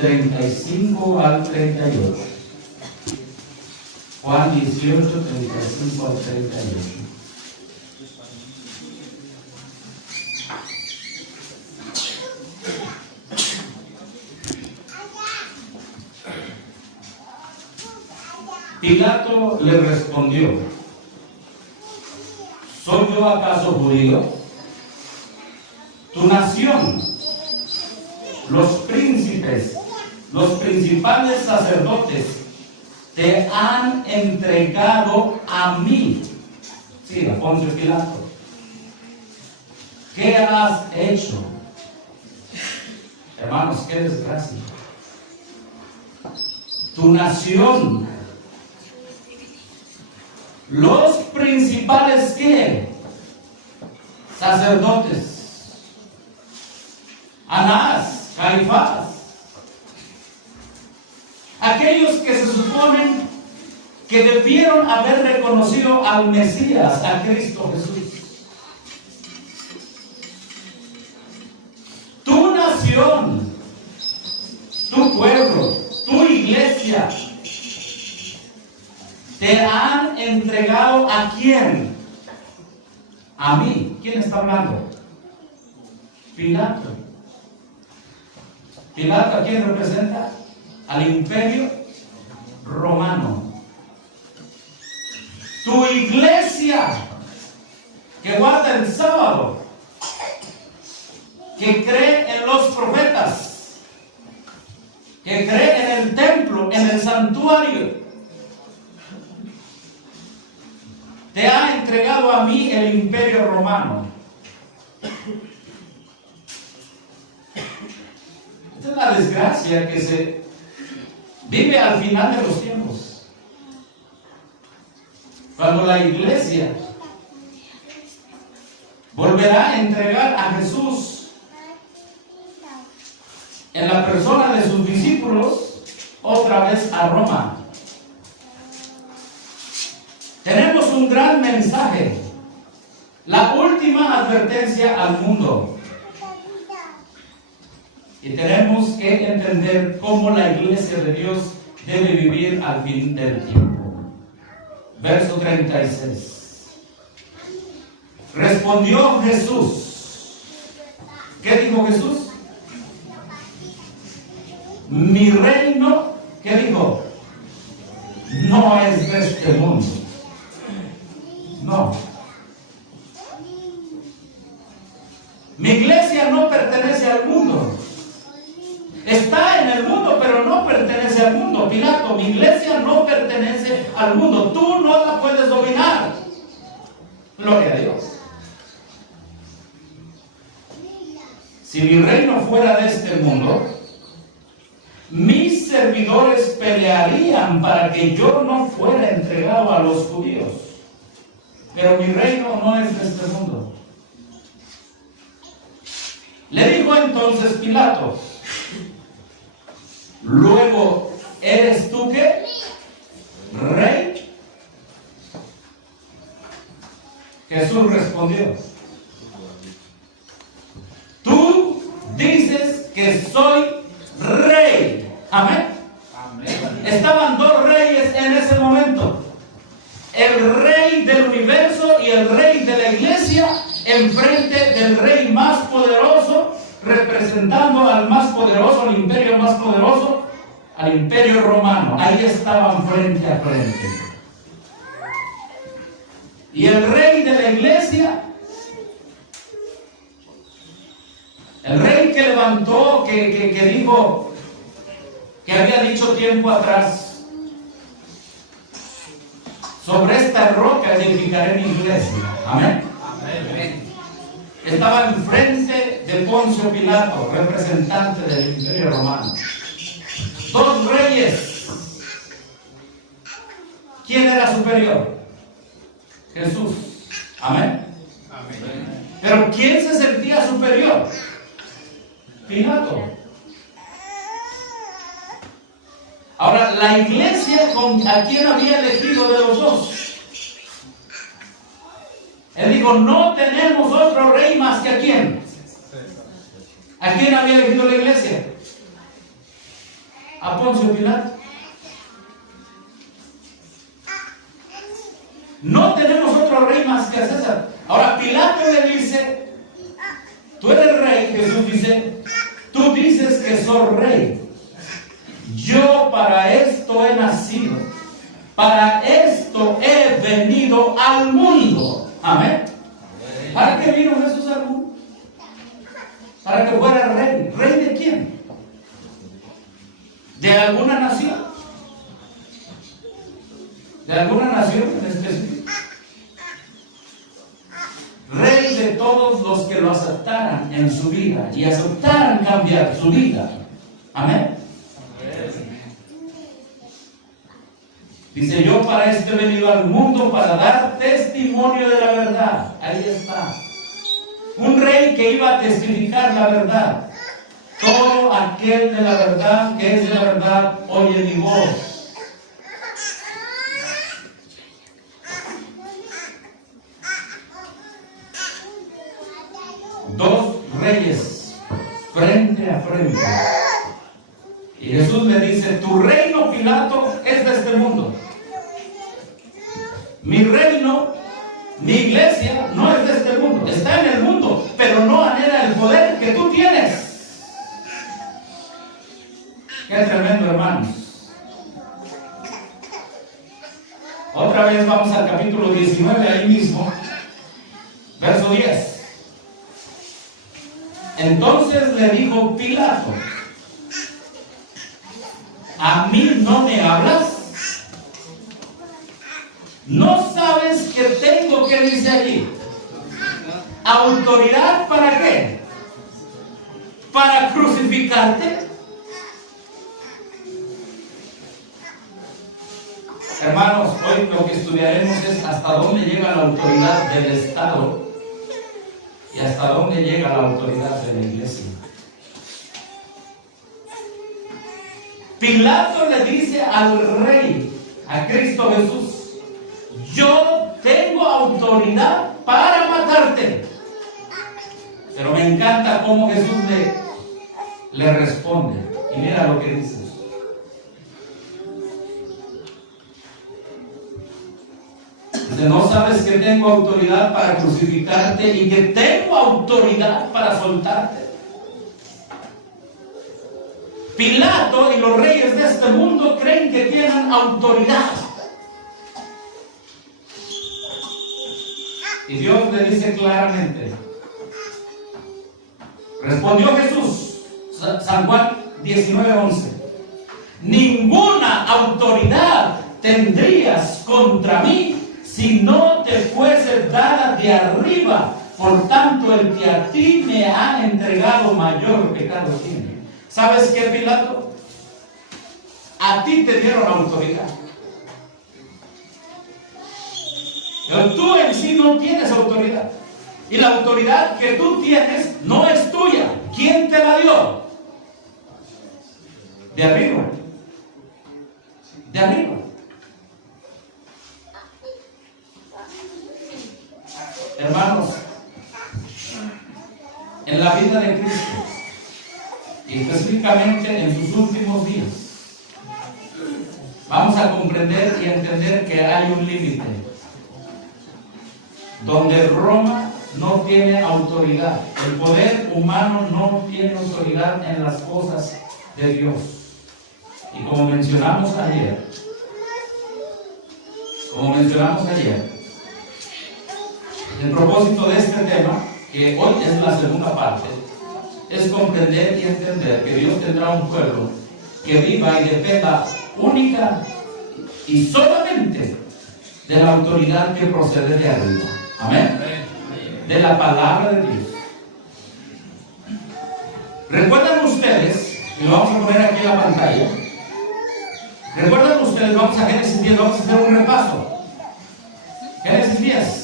35 al 38. Juan 18, 35 al 38. Pilato le respondió: ¿soy yo acaso judío? Tu nación, los príncipes, los principales sacerdotes te han entregado a mí. Sí, a Poncio Pilato. ¿Qué has hecho? Hermanos, qué desgracia. Tu nación, los principales, ¿qué? Sacerdotes, Anás, Caifás, aquellos que se suponen que debieron haber reconocido al Mesías, a Cristo Jesús. Tu nación, tu pueblo, tu iglesia, te han entregado ¿a quién? A mí. ¿Quién está hablando? Pilato. Pilato, ¿a quién representa? Al imperio romano. Tu iglesia, que guarda el sábado, que cree en los profetas, que cree en el templo, en el santuario, te ha entregado a mí el imperio romano. Esta es la desgracia que se vive al final de los tiempos. Cuando la iglesia volverá a entregar a Jesús en la persona de sus discípulos otra vez a Roma. Tenemos un gran mensaje, la última advertencia al mundo. Y tenemos que entender cómo la iglesia de Dios debe vivir al fin del tiempo. Verso 36. Respondió Jesús. ¿Qué dijo Jesús? Mi reino, ¿qué dijo? No es de este mundo. No. Mi iglesia no pertenece al mundo. Está en el mundo, pero no pertenece al mundo. Pilato, mi iglesia no pertenece al mundo. Tú no la puedes dominar. Gloria a Dios. Si mi reino fuera de este mundo, mis servidores pelearían para que yo no fuera entregado a los judíos. Pero mi reino no es de este mundo. Le dijo entonces Pilato: luego, ¿eres tú qué? ¿Rey? Jesús respondió: tú dices que soy rey. Amén. Estaban dos reyes en ese momento: el rey del universo y el rey de la iglesia, enfrente del rey más poderoso, representando al más poderoso, al imperio más poderoso, al imperio romano. Ahí estaban frente a frente. Y el rey de la iglesia, el rey que levantó, que dijo, que había dicho tiempo atrás: sobre esta roca edificaré mi iglesia. Amén. Amén. Estaba enfrente de Poncio Pilato, representante del imperio romano. Dos reyes. ¿Quién era superior? Jesús. Amén. Amén. Pero ¿quién se sentía superior? Pilato. Ahora, la iglesia, ¿a quién había elegido de los dos? Él dijo: no tenemos otro rey más que ¿a quién? ¿A quién había elegido la iglesia? a Poncio Pilato. No tenemos otro rey más que a César. Ahora Pilato le dice, tú eres rey. Jesús dice, tú dices que soy rey. Yo para esto he nacido, para esto he venido al mundo. Amén. ¿Para qué vino Jesús al mundo? Para que fuera rey. ¿Rey de quién? ¿De alguna nación? ¿De alguna nación en específico? Rey de todos los que lo aceptaran en su vida y aceptaran cambiar su vida. Amén. Dice, yo para esto he venido al mundo para dar testimonio de la verdad. Ahí está. Un rey que iba a testificar la verdad. Todo aquel de la verdad, que es de la verdad, oye mi voz. Dos reyes frente a frente. Y Jesús le dice, tu reino, Pilato, es de este mundo. Mi reino, mi iglesia, no es de este mundo. Está en el mundo, pero no anhela el poder que tú tienes. Qué tremendo, hermanos. Otra vez vamos al capítulo 19, ahí mismo, verso 10. Entonces le dijo Pilato, ¿a mí no me hablas? ¿No sabes que tengo, que dice allí? ¿Autoridad para qué? ¿Para crucificarte? Hermanos, hoy lo que estudiaremos es hasta dónde llega la autoridad del Estado y hasta dónde llega la autoridad de la iglesia. Pilato le dice al rey, a Cristo Jesús, yo tengo autoridad para matarte. Pero me encanta cómo Jesús le responde. Y mira lo que dice. Dice, ¿no sabes que tengo autoridad para crucificarte y que tengo autoridad para soltarte? Pilato y los reyes de este mundo creen que tienen autoridad. Y Dios le dice claramente, respondió Jesús, San Juan 19:11, ninguna autoridad tendrías contra mí si no te fuese dada de arriba. Por tanto, el que a ti me ha entregado mayor pecado tiene. ¿Sabes qué, Pilato? A ti te dieron autoridad. Pero tú en sí no tienes autoridad. Y la autoridad que tú tienes no es tuya. ¿Quién te la dio? De arriba. De arriba. Hermanos, en la vida de Cristo, y específicamente en sus últimos días, vamos a comprender y entender que hay un límite donde Roma no tiene autoridad. El poder humano no tiene autoridad en las cosas de Dios. Y como mencionamos ayer, el propósito de este tema, que hoy es la segunda parte, es comprender y entender que Dios tendrá un pueblo que viva y dependa única y solamente de la autoridad que procede de arriba. Amén. De la palabra de Dios. ¿Recuerdan ustedes? Y lo vamos a poner aquí en la pantalla. ¿Recuerdan ustedes? Vamos a Génesis 10, vamos a hacer un repaso. Génesis 10.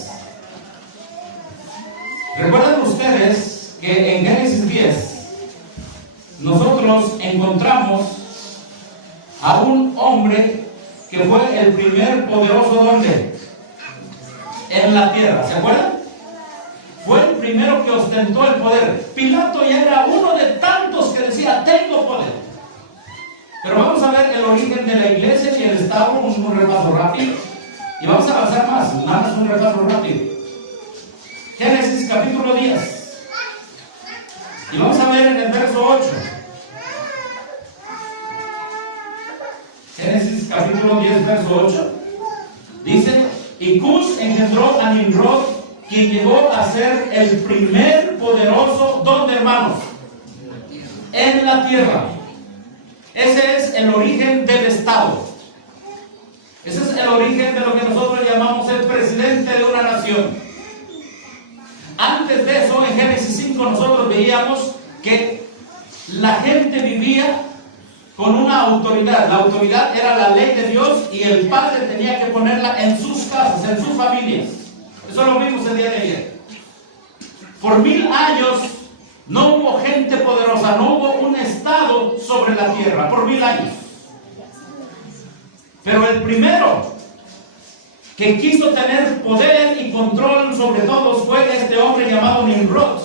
¿Recuerdan ustedes que en Génesis 10 nosotros encontramos a un hombre que fue el primer poderoso ¿dónde? En la tierra, ¿se acuerdan? Fue el primero que ostentó el poder. Pilato ya era uno de tantos que decía, tengo poder. Pero vamos a ver el origen de la iglesia y el Estado, un repaso rápido. Y vamos a avanzar más, nada más un repaso rápido. Génesis capítulo 10. Y vamos a ver en el verso 8. Génesis capítulo 10, verso 8. Dice, y Cush engendró a Nimrod, quien llegó a ser el primer poderoso, ¿dónde, hermanos? En la tierra. Ese es el origen del Estado. Ese es el origen de lo que nosotros llamamos el presidente de una nación. Antes de eso, en Génesis 5, nosotros veíamos que la gente vivía con una autoridad. La autoridad era la ley de Dios y el padre tenía que ponerla en sus casas, en sus familias. Eso lo vimos el día de ayer. Por 1000 años no hubo gente poderosa, no hubo un estado sobre la tierra, por 1000 años. Pero el primero que quiso tener poder y control sobre todos fue este hombre llamado Nimrod,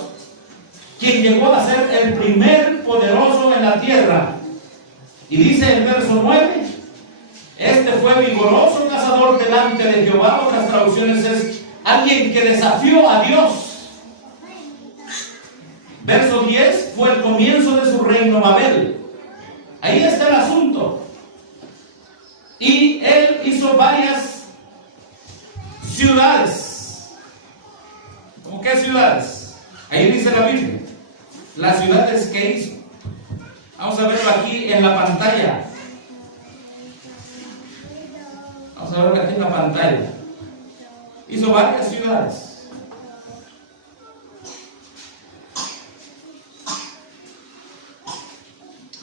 quien llegó a ser el primer poderoso en la tierra. Y dice el verso 9, este fue vigoroso cazador delante de Jehová. Otras traducciones es alguien que desafió a Dios. Verso 10 fue el comienzo de su reino Babel. Ahí está el asunto. Y él hizo varias ciudades. ¿Cómo qué ciudades? Ahí dice la Biblia. Las ciudades que hizo. Vamos a verlo aquí en la pantalla. Vamos a verlo aquí en la pantalla. Hizo varias ciudades.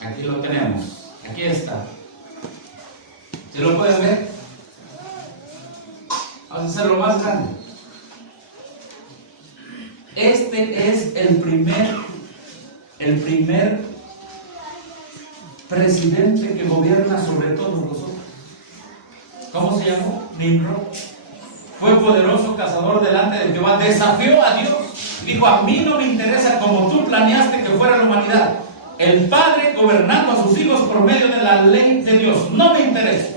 Aquí lo tenemos. Aquí está. ¿Se lo pueden ver? Vamos a hacerlo más grande. Este es el primer presidente que gobierna sobre todos nosotros. ¿Cómo se llamó? Nimrod. Fue poderoso cazador delante de Jehová. Desafió a Dios. Dijo, a mí no me interesa como tú planeaste que fuera la humanidad. El Padre gobernando a sus hijos por medio de la ley de Dios. No me interesa.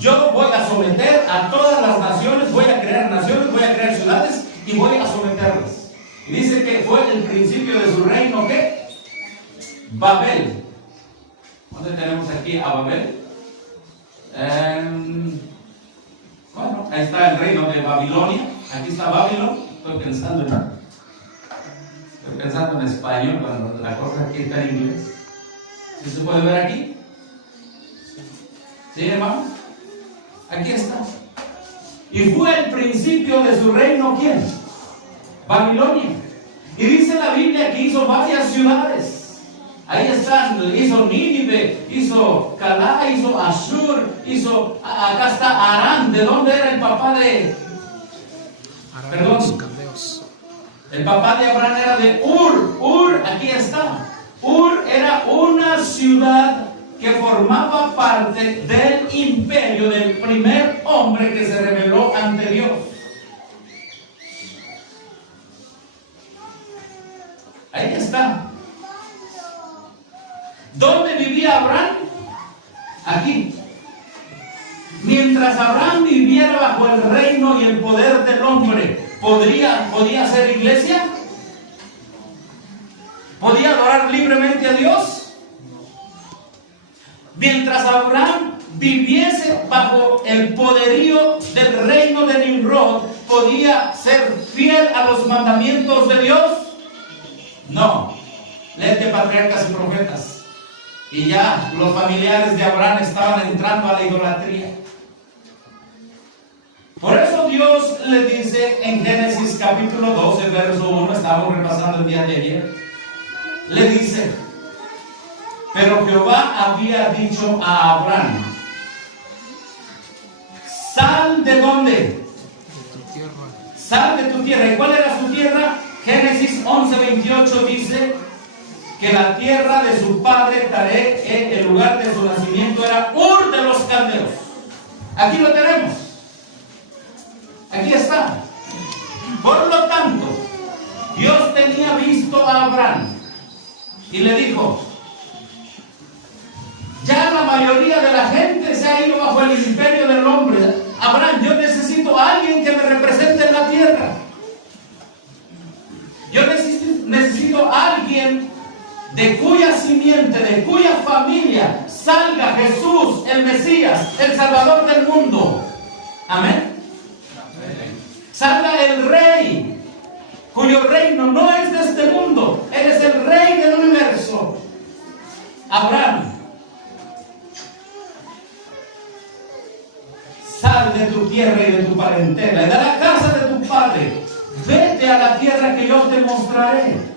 Yo voy a someter a todas las naciones, voy a crear naciones, voy a crear ciudades y voy a someterlas. Y dice que fue el principio de su reino, ¿qué? Babel. ¿Dónde tenemos aquí a Babel? Bueno, ahí está el reino de Babilonia. Aquí está Babilón. Estoy pensando en español, cuando la cosa aquí está en inglés. ¿Sí se puede ver aquí? ¿Sí, hermano? Aquí está. Y fue el principio de su reino, ¿quién? Babilonia. Y dice la Biblia que hizo varias ciudades. Ahí están, hizo Nínive, hizo Calá, hizo Ashur, acá está Arán. ¿De dónde era el papá de? Perdón. El papá de Abraham era de Ur. Ur, aquí está. Ur era una ciudad que formaba parte del imperio del primer hombre que se rebeló ante Dios. Ahí está. ¿Dónde vivía Abraham? Aquí. Mientras Abraham viviera bajo el reino y el poder del hombre, ¿podía ser iglesia? ¿Podía adorar libremente a Dios? Mientras Abraham viviese bajo el poderío del reino de Nimrod, ¿podía ser fiel a los mandamientos de Dios? No. Léete Patriarcas y Profetas. Y ya los familiares de Abraham estaban entrando a la idolatría. Por eso Dios le dice en Génesis capítulo 12, verso 1, estamos repasando el día de ayer, le dice, pero Jehová había dicho a Abraham, sal de ¿dónde? De tu tierra. Sal de tu tierra. ¿Y cuál era su tierra? Génesis 11:28 dice que la tierra de su padre Taré, el lugar de su nacimiento era Ur de los Caldeos. Aquí lo tenemos. Aquí está. Por lo tanto, Dios tenía visto a Abraham y le dijo, ya la mayoría de la gente se ha ido bajo el imperio del hombre. Abraham, yo necesito a alguien que me represente en la tierra. Yo necesito a alguien de cuya simiente, de cuya familia salga Jesús, el Mesías, el Salvador del mundo. Amén. Salga el Rey, cuyo reino no es de este mundo. Él es el Rey del universo. Abraham, sal de tu tierra y de tu parentela y de la casa de tu padre. Vete a la tierra que yo te mostraré.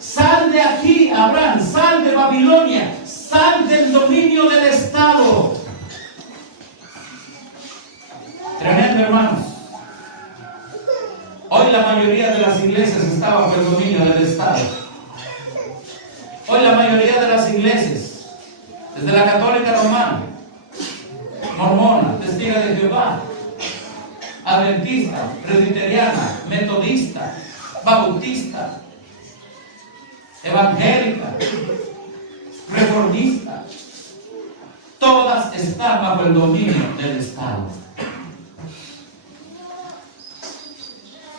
Sal de aquí, Abraham, sal de Babilonia, sal del dominio del Estado. Tremendo, hermanos. Hoy la mayoría de las iglesias está bajo el dominio del Estado. Hoy la mayoría de las iglesias, desde la católica romana, mormona, testiga de Jehová, adventista, presbiteriana, metodista, bautista, evangélica, reformista, todas están bajo el dominio del Estado.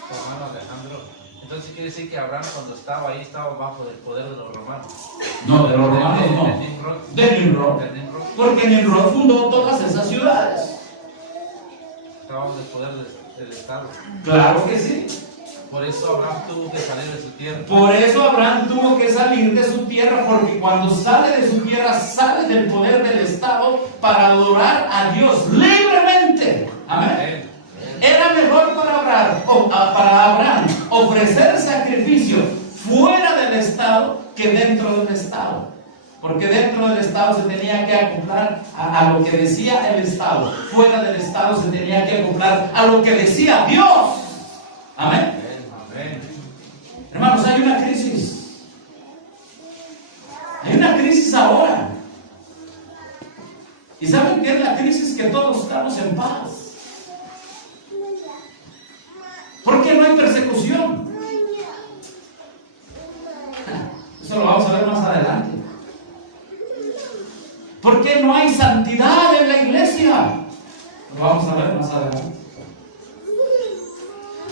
Hermano Alejandro, entonces quiere decir que Abraham cuando estaba ahí estaba bajo el poder de los romanos. No, de los romanos no. De Nimrod. Porque Nimrod fundó todas esas ciudades. Estaba bajo el poder del Estado. Claro que sí. Por eso Abraham tuvo que salir de su tierra. Por eso Abraham tuvo que salir de su tierra, porque cuando sale de su tierra, sale del poder del Estado para adorar a Dios libremente. Amén. Era mejor para Abraham ofrecer sacrificio fuera del Estado que dentro del Estado. Porque dentro del Estado se tenía que acoplar a lo que decía el Estado. Fuera del Estado se tenía que acoplar a lo que decía Dios. Amén. Hermanos, hay una crisis. Hay una crisis ahora. ¿Y saben qué es la crisis? Que todos estamos en paz. ¿Por qué no hay persecución? Eso lo vamos a ver más adelante. ¿Por qué no hay santidad en la iglesia? Lo vamos a ver más adelante.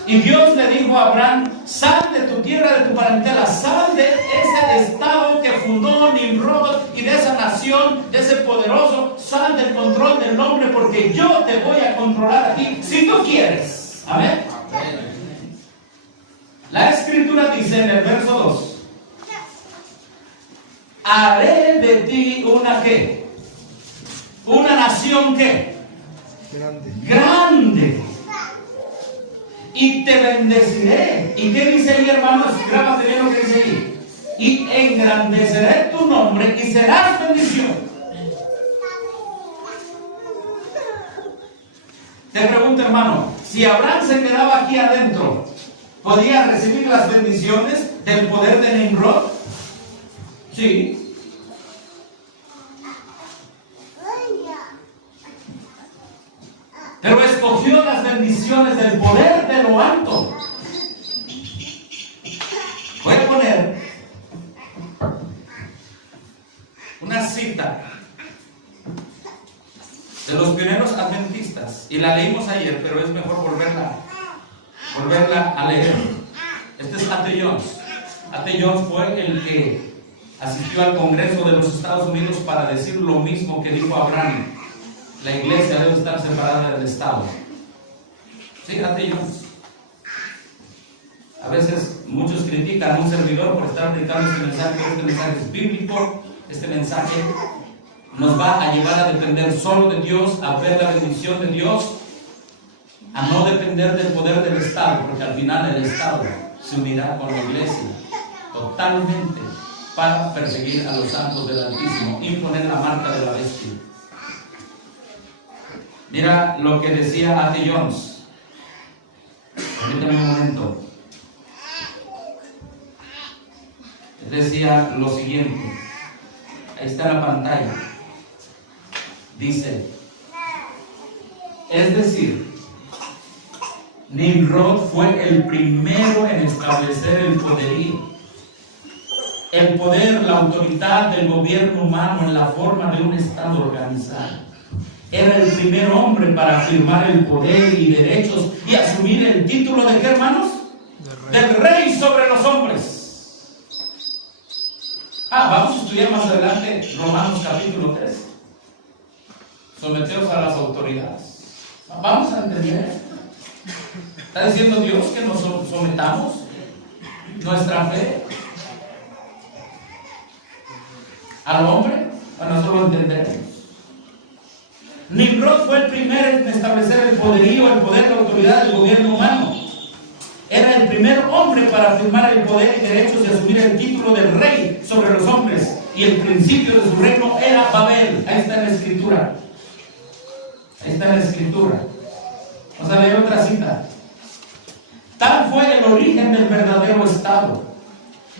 Y Dios le dijo a Abraham: sal de tu tierra, de tu parentela, sal de ese estado que fundó Nimrod y de esa nación, de ese poderoso, sal del control del hombre, porque yo te voy a controlar a ti si tú quieres. Amén. La escritura dice en el verso 2: haré de ti una ¿qué? Una nación ¿qué? Grande. Y te bendeciré. ¿Y qué dice ahí, hermanos? Grábate bien lo que dice ahí. Y engrandeceré tu nombre y serás bendición. Te pregunto, hermano, si Abraham se quedaba aquí adentro, ¿podía recibir las bendiciones del poder de Nimrod? Sí. Pero escogió las bendiciones del poder de lo alto. Voy a poner una cita de los pioneros adventistas, y la leímos ayer, pero es mejor volverla a leer. Este es A.T. Jones. A.T. Jones fue el que asistió al Congreso de los Estados Unidos para decir lo mismo que dijo Abraham: la iglesia debe estar separada del Estado. Sí, A.T. Jones. A veces muchos critican a un servidor por estar predicando este mensaje, pero este mensaje es bíblico. Este mensaje nos va a llevar a depender solo de Dios, a ver la bendición de Dios, a no depender del poder del Estado, porque al final el Estado se unirá con la iglesia totalmente para perseguir a los santos del Altísimo, imponer la marca de la bestia. Mira lo que decía A.T. Jones. Permítame un momento. Él decía lo siguiente. Ahí está en la pantalla. Dice: es decir, Nimrod fue el primero en establecer el poderío. el poder, la autoridad del gobierno humano en la forma de un Estado organizado. Era el primer hombre para afirmar el poder y derechos y asumir el título de ¿qué, hermanos? Del rey sobre los hombres. Vamos a estudiar más adelante Romanos capítulo 3. Someteos a las autoridades. Vamos a entender. Está diciendo Dios que nos sometamos nuestra fe al hombre. Bueno, eso lo entenderemos. Nimrod fue el primero en establecer el poderío, el poder de autoridad del gobierno humano. Era el primer hombre para afirmar el poder y derechos y asumir el título de rey sobre los hombres. Y el principio de su reino era Babel. Ahí está en la escritura. Ahí está en la escritura. Vamos a leer otra cita. Tal fue el origen del verdadero Estado.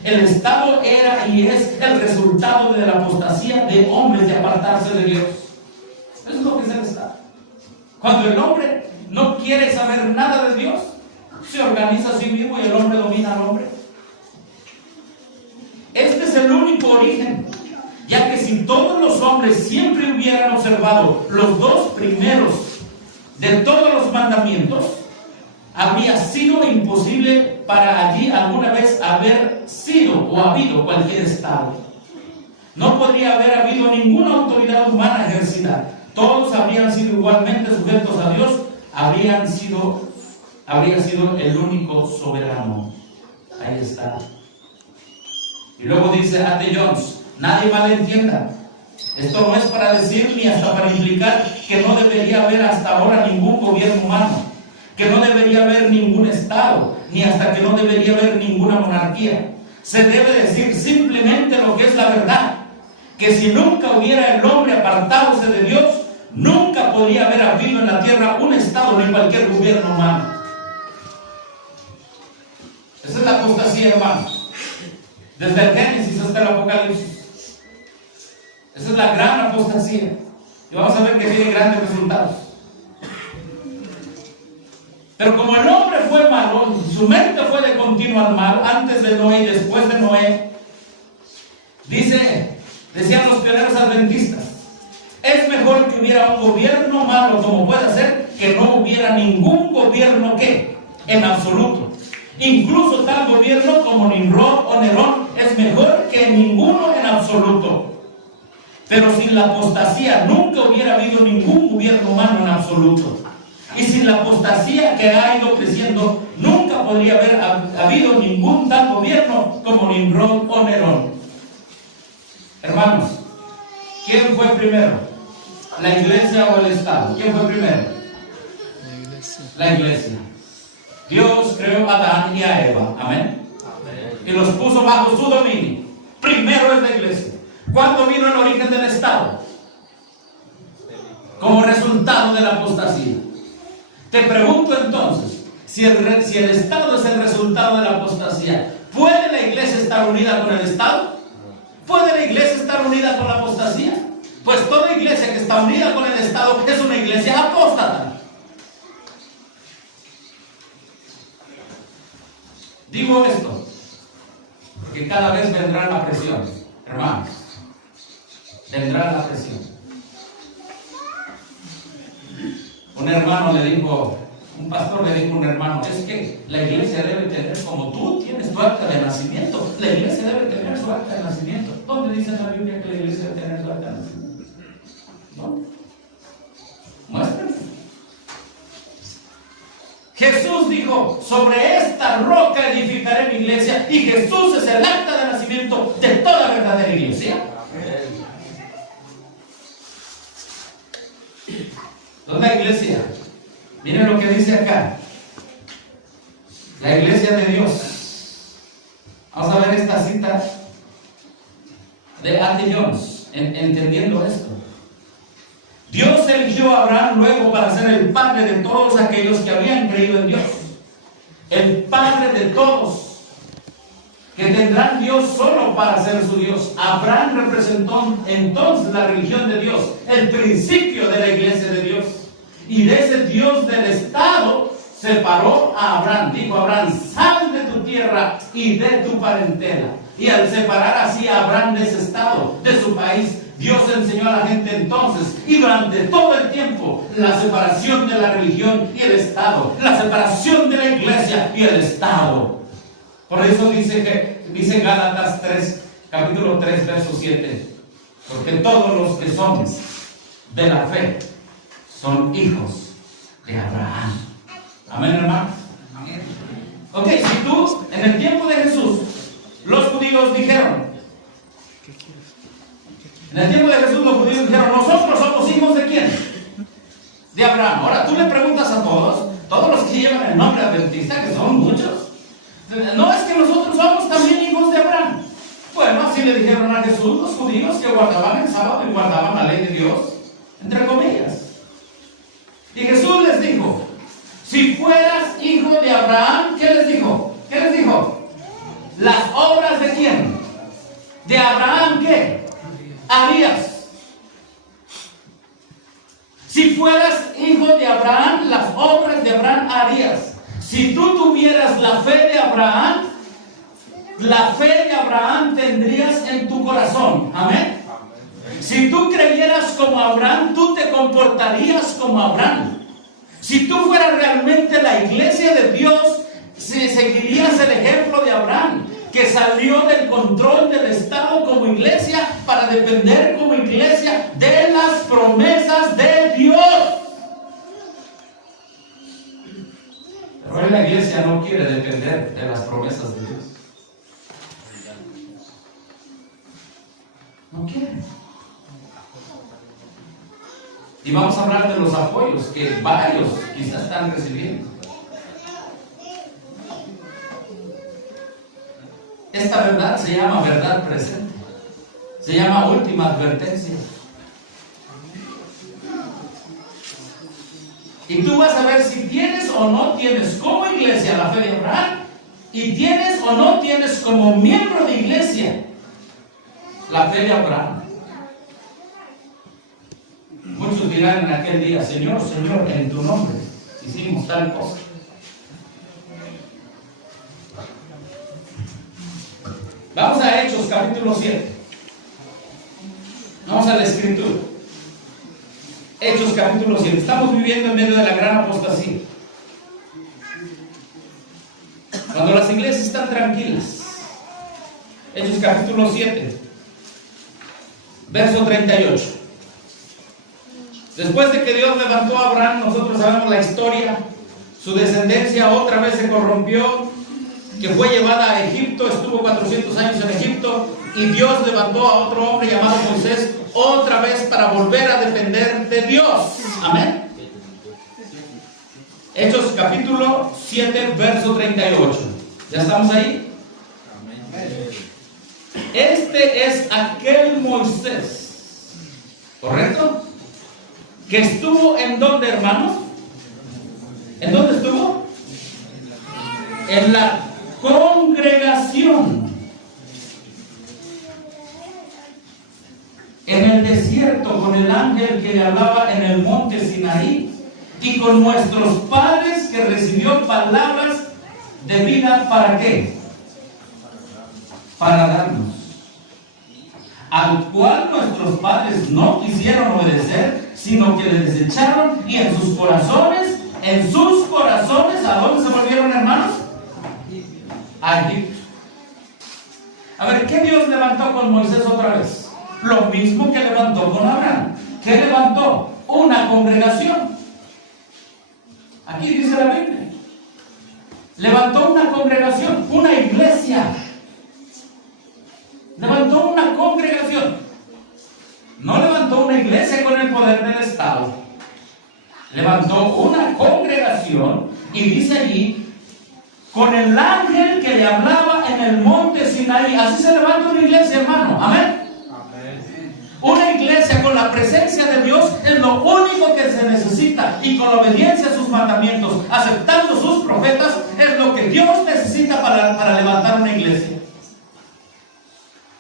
El Estado era y es el resultado de la apostasía de hombres de apartarse de Dios. Eso es lo que es el Estado. Cuando el hombre no quiere saber nada de Dios, se organiza a sí mismo y el hombre domina al hombre. Este es el único origen, ya que si todos los hombres siempre hubieran observado los dos primeros de todos los mandamientos, habría sido imposible para allí alguna vez haber sido o habido cualquier Estado. No podría haber habido ninguna autoridad humana ejercida. Todos habrían sido igualmente sujetos a Dios. Habría sido el único soberano. Ahí está. Y luego dice A.T. Jones, nadie malentienda. Esto no es para decir ni hasta para implicar que no debería haber hasta ahora ningún gobierno humano, que no debería haber ningún Estado, ni hasta que no debería haber ninguna monarquía. Se debe decir simplemente lo que es la verdad, que si nunca hubiera el hombre apartándose de Dios, nunca podría haber habido en la tierra un Estado ni cualquier gobierno humano. Esa es la apostasía, hermanos. Desde el Génesis hasta el Apocalipsis. Esa es la gran apostasía. Y vamos a ver que tiene grandes resultados. Pero como el hombre fue malo, su mente fue de continuo al mal, antes de Noé y después de Noé, decían los pioneros adventistas, es mejor que hubiera un gobierno malo como pueda ser, que no hubiera ningún gobierno que, en absoluto. Incluso tal gobierno como Nimrod o Nerón es mejor que ninguno en absoluto. Pero sin la apostasía nunca hubiera habido ningún gobierno humano en absoluto. Y sin la apostasía que ha ido creciendo, nunca podría haber habido ningún tal gobierno como Nimrod o Nerón. Hermanos, ¿quién fue primero? ¿La iglesia o el Estado? ¿Quién fue primero? La iglesia. La iglesia. Dios creó a Adán y a Eva. Amén. Y los puso bajo su dominio. Primero es la iglesia. ¿Cuándo vino el origen del Estado? Como resultado de la apostasía. Te pregunto entonces, si el Estado es el resultado de la apostasía, ¿puede la iglesia estar unida con el Estado? ¿Puede la iglesia estar unida con la apostasía? Pues toda iglesia que está unida con el Estado es una iglesia apóstata. Digo esto porque cada vez vendrá la presión, hermanos. Vendrá la presión. Un hermano le dijo, un pastor le dijo a un hermano, es que la iglesia debe tener, como tú tienes tu acta de nacimiento, la iglesia debe tener su acta de nacimiento. ¿Dónde dice la Biblia que la iglesia debe tener su acta de nacimiento? ¿Dónde? Muéstrame. Jesús dijo, sobre esta roca edificaré mi iglesia, y Jesús es el acta de nacimiento de toda verdadera iglesia. ¿Dónde es la iglesia? Miren lo que dice acá. La iglesia de Dios. Vamos a ver esta cita de A.T. Jones, entendiendo esto. Dios eligió a Abraham luego para ser el padre de todos aquellos que habían creído en Dios. El padre de todos, que tendrán Dios solo para ser su Dios. Abraham representó entonces la religión de Dios, el principio de la iglesia de Dios. Y de ese Dios del Estado separó a Abraham. Dijo a Abraham, sal de tu tierra y de tu parentela Y al separar así a Abraham de ese estado, de su país, Dios enseñó a la gente entonces, y durante todo el tiempo, la separación de la religión y el Estado, la separación de la iglesia y el Estado. Por eso dice Gálatas 3, capítulo 3, verso 7, porque todos los que son de la fe son hijos de Abraham. Amén, hermanos. Ok, si tú, en el tiempo de Jesús, los judíos dijeron, en el tiempo de Jesús los judíos dijeron, nosotros somos hijos de ¿quién? De Abraham. Ahora tú le preguntas a todos los que llevan el nombre adventista, que son muchos, no, es que nosotros somos también hijos de Abraham. Bueno, así le dijeron a Jesús los judíos que guardaban el sábado y guardaban la ley de Dios, entre comillas. Y Jesús les dijo, si fueras hijo de Abraham, ¿qué les dijo? ¿Qué les dijo? Las obras de ¿quién? De Abraham, ¿qué? Harías. Si fueras hijo de Abraham, las obras de Abraham harías. Si tú tuvieras la fe de Abraham, la fe de Abraham tendrías en tu corazón. Amén. Si tú creyeras como Abraham, tú te comportarías como Abraham. Si tú fueras realmente la iglesia de Dios, seguirías el ejemplo de Abraham, que salió del control del Estado como iglesia para depender como iglesia de las promesas de Dios. Pero hoy la iglesia no quiere depender de las promesas de Dios. No quiere. Y vamos a hablar de los apoyos que varios quizás están recibiendo. Esta verdad se llama verdad presente. Se llama última advertencia. Y tú vas a ver si tienes o no tienes como iglesia la fe de Abraham, y tienes o no tienes como miembro de iglesia la fe de Abraham. Muchos dirán en aquel día, Señor, Señor, en tu nombre hicimos tal cosa. Vamos a Hechos capítulo 7. Vamos a la escritura. Hechos capítulo 7. Estamos viviendo en medio de la gran apostasía. Cuando las iglesias están tranquilas. Hechos capítulo 7, verso 38. Después de que Dios levantó a Abraham, nosotros sabemos la historia. Su descendencia otra vez se corrompió, que fue llevada a Egipto, estuvo 400 años en Egipto, y Dios levantó a otro hombre llamado Moisés otra vez para volver a depender de Dios. Amén. Hechos capítulo 7, verso 38. ¿Ya estamos ahí? Este es aquel Moisés, ¿correcto? Que estuvo en ¿dónde, hermanos? ¿En dónde estuvo? En la congregación, en el desierto, con el ángel que le hablaba en el monte Sinaí, y con nuestros padres, que recibió palabras de vida. ¿Para qué? Para darnos, al cual nuestros padres no quisieron obedecer, sino que le desecharon, y en sus corazones, ¿a dónde se volvieron, hermanos? A Egipto. A ver, ¿qué Dios levantó con Moisés otra vez? Lo mismo que levantó con Abraham. ¿Qué levantó? Una congregación. Aquí dice la Biblia. Levantó una congregación, una iglesia. Levantó una congregación. No levantó una iglesia con el poder del Estado. Levantó una congregación, y dice allí, con el ángel que le hablaba en el monte Sinaí. Así se levanta una iglesia, hermano. Amén. Una iglesia con la presencia de Dios es lo único que se necesita, y con la obediencia a sus mandamientos, aceptando sus profetas, es lo que Dios necesita para levantar una iglesia.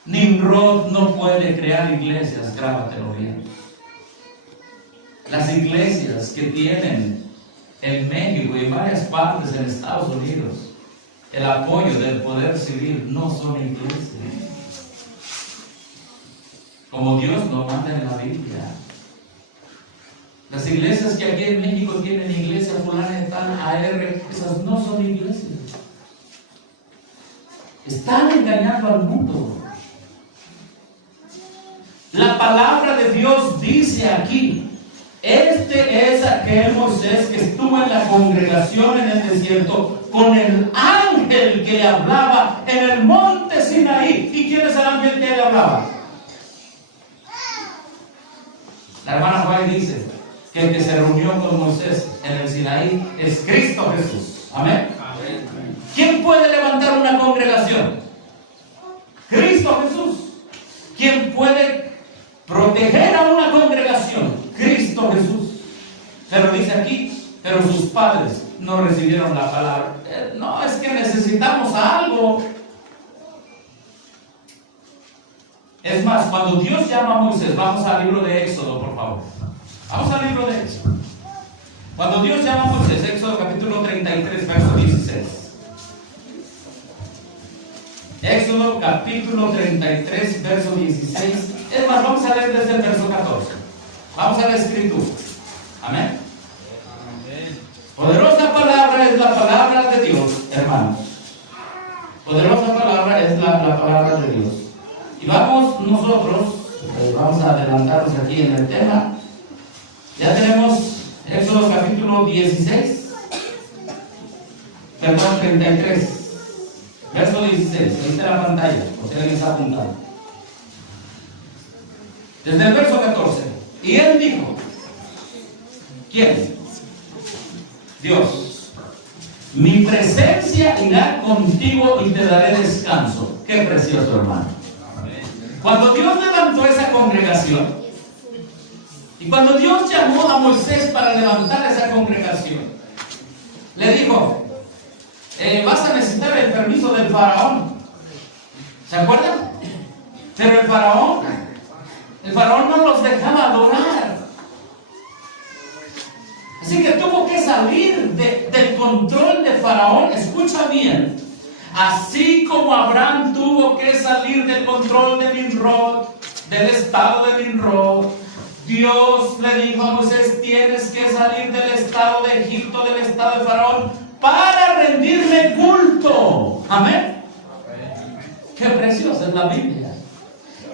Nimrod no puede crear iglesias, grábatelo bien. Las iglesias que tienen en México y en varias partes en Estados Unidos el apoyo del poder civil no son iglesias. Como Dios lo manda en la Biblia. Las iglesias que aquí en México tienen iglesia fulana de tal, AR, esas no son iglesias. Están engañando al mundo. La palabra de Dios dice aquí: este es aquel Moisés que estuvo en la congregación en el desierto con el ángel que le hablaba en el monte Sinaí. ¿Y quién es el ángel que le hablaba? La hermana White dice que el que se reunió con Moisés en el Sinaí es Cristo Jesús. Amén. ¿Quién puede levantar una congregación? Cristo Jesús. ¿Quién puede proteger a una congregación? Cristo Jesús. Pero dice aquí, pero sus padres no recibieron la palabra. No, es que necesitamos algo. Es más, cuando Dios llama a Moisés, vamos al libro de Éxodo, por favor. Vamos al libro de Éxodo. Cuando Dios llama a Moisés, Éxodo capítulo 33, verso 16. Éxodo capítulo 33, verso 16. Es más, vamos a leer desde el verso 14. Vamos a la escritura. Amén. Poderosa palabra es la palabra de Dios, hermanos. Poderosa palabra es la palabra de Dios. Y vamos nosotros, vamos a adelantarnos aquí en el tema. Ya tenemos Éxodo capítulo 16, perdón, 33, verso 16, ahí está la pantalla, o sea, alguien está apuntando. Desde el verso 14, y él dijo, ¿quién? Dios, mi presencia irá contigo y te daré descanso. Qué precioso, hermano. Cuando Dios levantó esa congregación, y cuando Dios llamó a Moisés para levantar esa congregación, le dijo, vas a necesitar el permiso del faraón. ¿Se acuerdan? Pero el faraón no los dejaba adorar. Así que tuvo que salir del control de faraón. Escucha bien. Así como Abraham tuvo que salir del control de Nimrod, del estado de Nimrod, Dios le dijo a Moisés, tienes que salir del estado de Egipto, del estado de Faraón, para rendirle culto. Amén. Qué preciosa es la Biblia.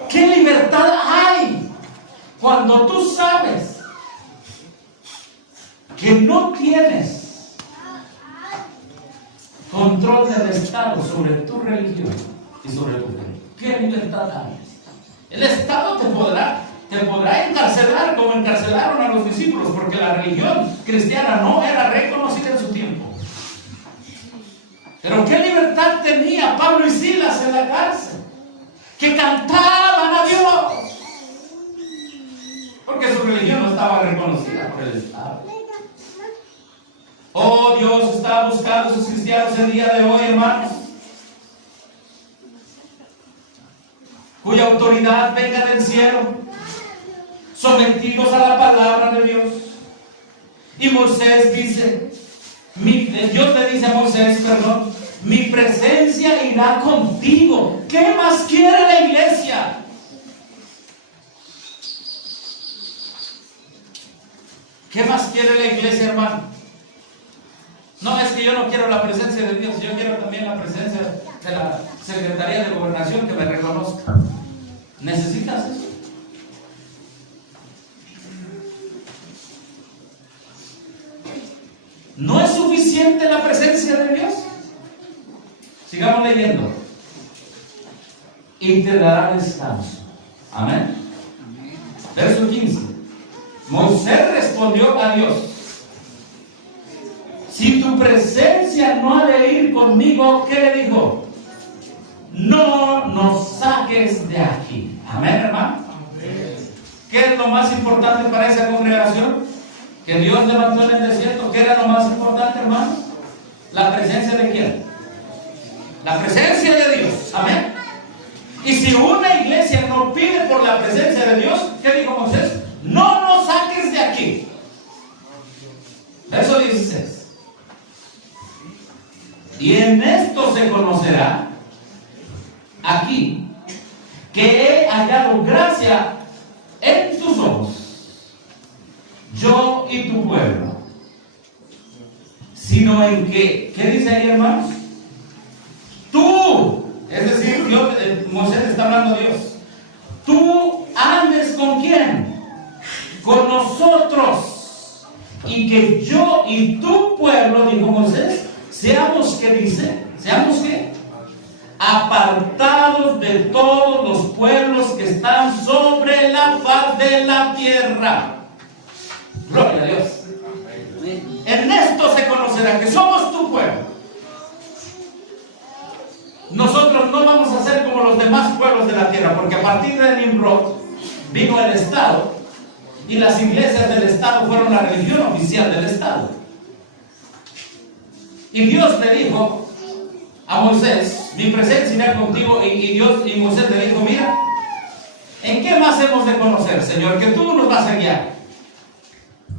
Qué libertad hay cuando tú sabes que no tienes control del Estado sobre tu religión y sobre tu fe. ¿Qué libertad hay? El Estado te podrá encarcelar como encarcelaron a los discípulos, porque la religión cristiana no era reconocida en su tiempo. Pero qué libertad tenía Pablo y Silas en la cárcel, que cantaban a Dios, porque su religión no estaba reconocida por el Estado. Oh, Dios está buscando a sus cristianos el día de hoy, hermanos, cuya autoridad venga del cielo, sometidos a la palabra de Dios. Y Moisés dice, Dios le dice a Moisés, mi presencia irá contigo. ¿Qué más quiere la iglesia? ¿Qué más quiere la iglesia, hermano? No, es que yo no quiero la presencia de Dios, yo quiero también la presencia de la Secretaría de Gobernación que me reconozca. ¿Necesitas eso? ¿No es suficiente la presencia de Dios? Sigamos leyendo. Y te dará descanso. Amén. Verso 15. Moisés respondió a Dios, si tu presencia no ha de ir conmigo, ¿qué le dijo? No nos saques de aquí. Amén, hermano. ¿Qué es lo más importante para esa congregación? Que Dios levantó en el desierto. ¿Qué era lo más importante, hermano? ¿La presencia de quién? La presencia de Dios. Amén. Y si una iglesia no pide por la presencia de Dios, ¿qué dijo Moisés? No nos saques de aquí. Verso 16. Y en esto se conocerá aquí que he hallado gracia en tus ojos, yo y tu pueblo, sino en que, ¿qué dice ahí, hermanos? Tú, es decir, Dios, Moisés está hablando a Dios, tú andes ¿con quién? Con nosotros, y que yo y tu pueblo, dijo Moisés, seamos, ¿qué dice? Seamos ¿qué? Apartados de todos los pueblos que están sobre la faz de la tierra. Gloria a Dios. En esto se conocerá que somos tu pueblo. Nosotros no vamos a ser como los demás pueblos de la tierra, porque a partir de Nimrod vino el Estado, y las iglesias del Estado fueron la religión oficial del Estado. Y Dios le dijo a Moisés, mi presencia irá contigo, y Moisés le dijo, mira, ¿en qué más hemos de conocer, Señor? Que tú nos vas a guiar.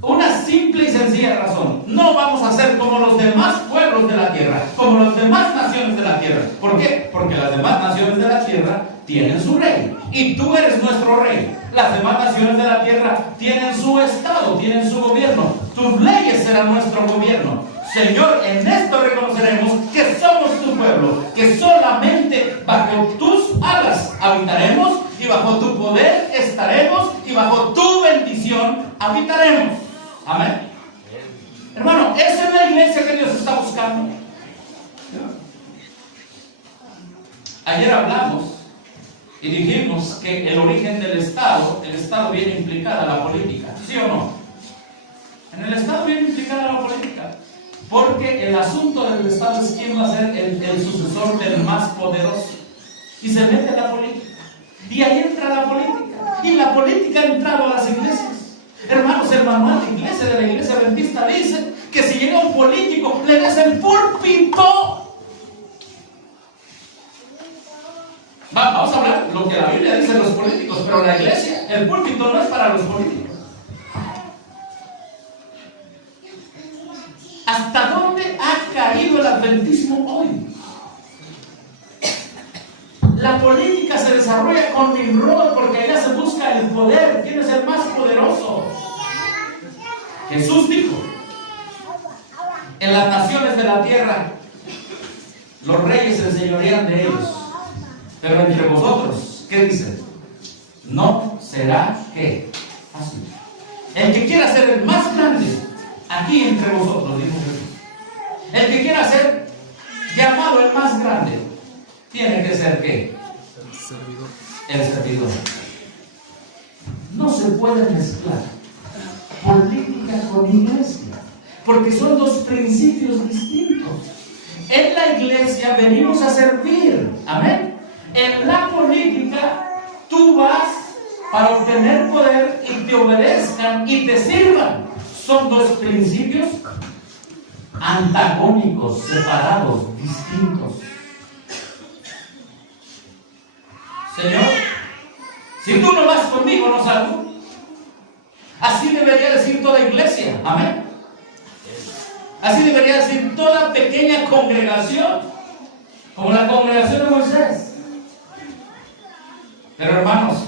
Una simple y sencilla razón: no vamos a ser como los demás pueblos de la tierra, como las demás naciones de la tierra. ¿Por qué? Porque las demás naciones de la tierra tienen su rey, y tú eres nuestro rey. Las demás naciones de la tierra tienen su estado, tienen su gobierno. Tus leyes serán nuestro gobierno. Señor, en esto reconoceremos que somos tu pueblo, que solamente bajo tus alas habitaremos, y bajo tu poder estaremos, y bajo tu bendición habitaremos. Amén. Hermano, esa es la iglesia que Dios está buscando. Ayer hablamos y dijimos que el origen del Estado, el Estado viene implicada la política, ¿sí o no? En el Estado viene implicada la política, porque el asunto del Estado es quién va a ser el sucesor del más poderoso, y se mete la política, y ahí entra la política, y la política ha entrado a las iglesias. Hermanos, el manual de iglesia de la iglesia adventista dice que si llega un político, le des el púlpito. Vamos a hablar lo que la Biblia dice de los políticos, pero la iglesia, el púlpito no es para los políticos. ¿Hasta dónde ha caído el adventismo hoy? La política se desarrolla con Nimrod, porque allá se busca el poder. ¿Quién es el más poderoso? Jesús dijo: en las naciones de la tierra los reyes se enseñorean de ellos, pero entre vosotros, ¿qué dice? No será ¿qué? Así. El que quiera ser el más grande aquí entre vosotros, dijo Jesús, el que quiera ser llamado el más grande, tiene que ser ¿qué? El servidor. No se puede mezclar política con iglesia, porque son dos principios distintos. En la iglesia venimos a servir, amén. En la política tú vas para obtener poder y te obedezcan y te sirvan. Son dos principios antagónicos, separados, distintos. Señor, si tú no vas conmigo, no salgo. Así debería decir toda iglesia, amén. Así debería decir toda pequeña congregación, como la congregación de Moisés. Pero hermanos,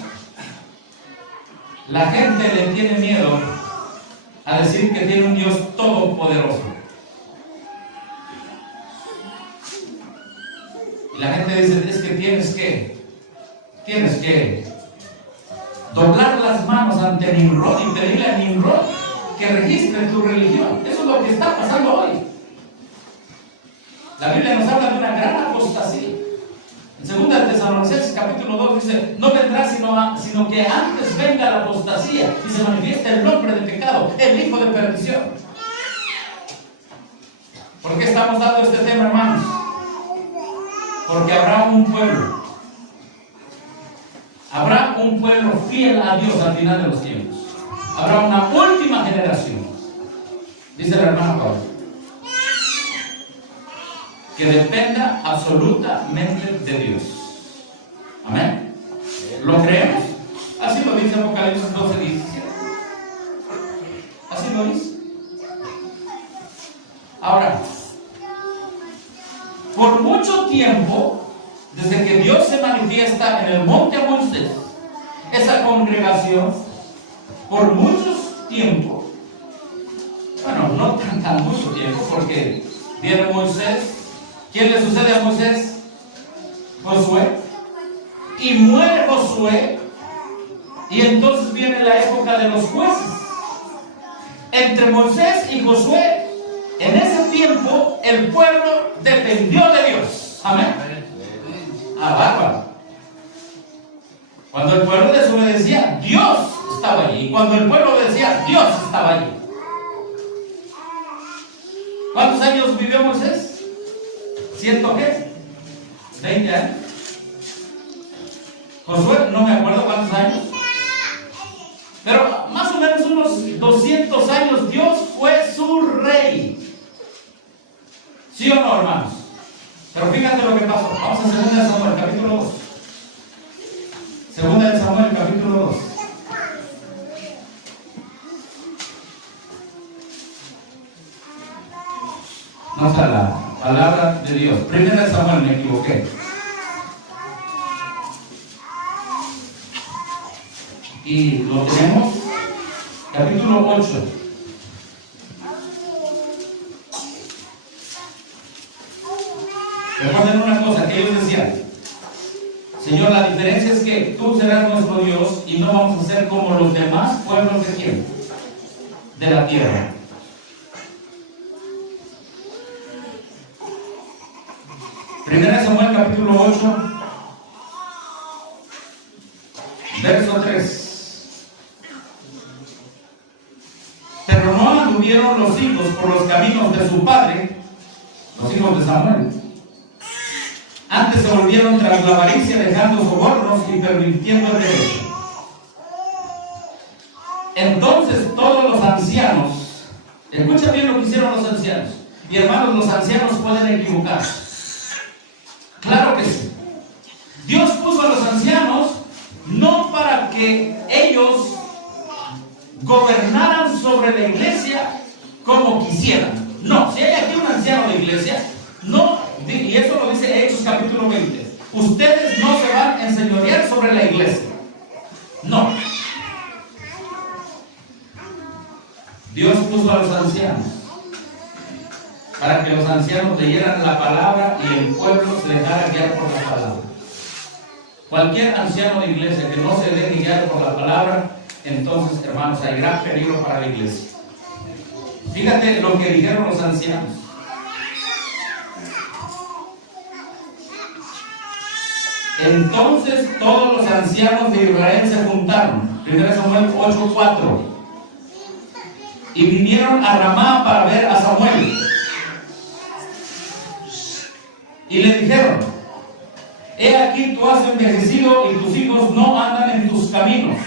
la gente le tiene miedo a decir que tiene un Dios todopoderoso. Y la gente dice, es que tienes que doblar las manos ante Nimrod y pedirle a Nimrod que registre tu religión. Eso es lo que está pasando hoy. La Biblia nos habla de una gran apostasía. En 2 Tesalonicenses capítulo 2 dice: no vendrá sino que antes venga la apostasía y se manifieste el hombre de pecado, el hijo de perdición. ¿Por qué estamos dando este tema, hermanos? Porque habrá un pueblo fiel a Dios al final de los tiempos. Habrá una última generación, dice el hermano Pablo, que dependa absolutamente de Dios. Amén. ¿Lo creemos? Así lo dice Apocalipsis 12:17. Así lo dice. Ahora, Por mucho tiempo, desde que Dios se manifiesta en el monte a Moisés, esa congregación, por mucho tiempo, bueno, no tan mucho tiempo, porque viene Moisés. ¿Quién le sucede a Moisés? Josué. Y muere Josué, y entonces viene la época de los jueces. Entre Moisés y Josué, en ese tiempo, el pueblo dependió de Dios. Amén. Bárbaro. Cuando el pueblo desobedecía, Dios estaba allí. Y cuando el pueblo obedecía, Dios estaba allí. ¿Cuántos años vivió Moisés? ¿100 qué? 20 años. Josué, no me acuerdo cuántos años. Pero más o menos unos 200 años Dios fue su rey. ¿Sí o no, hermanos? Pero fíjate lo que pasó. Vamos a 2 de Samuel, capítulo 2. 2 de Samuel, capítulo 2. No está la palabra de Dios. 1 de Samuel, me equivoqué. Y lo tenemos, capítulo 8. Recuerden una cosa que ellos decían: Señor, la diferencia es que tú serás nuestro Dios y no vamos a ser como los demás pueblos de quién, de la tierra. Primera de Samuel, capítulo 8, verso 3. Pero no anduvieron los hijos por los caminos de su padre, los hijos de Samuel. Antes se volvieron tras la avaricia, dejando sobornos y pervirtiendo el derecho. Entonces todos los ancianos, escucha bien lo que hicieron los ancianos. Y hermanos, los ancianos pueden equivocarse. Claro que sí. Dios puso a los ancianos no para que ellos gobernaran sobre la iglesia como quisieran. No, si hay aquí un anciano de iglesia, no, y eso lo dice Hechos capítulo 20, ustedes no se van a enseñorear sobre la iglesia. No. Dios puso a los ancianos para que los ancianos leyeran la palabra y el pueblo se dejara guiar por la palabra. Cualquier anciano de iglesia que no se deje guiar por la palabra, entonces, hermanos, hay gran peligro para la iglesia. Fíjate lo que dijeron los ancianos. Entonces todos los ancianos de Israel se juntaron. 1 Samuel 8:4. Y vinieron a Ramá para ver a Samuel. Y le dijeron: he aquí tú has envejecido y tus hijos no andan en tus caminos.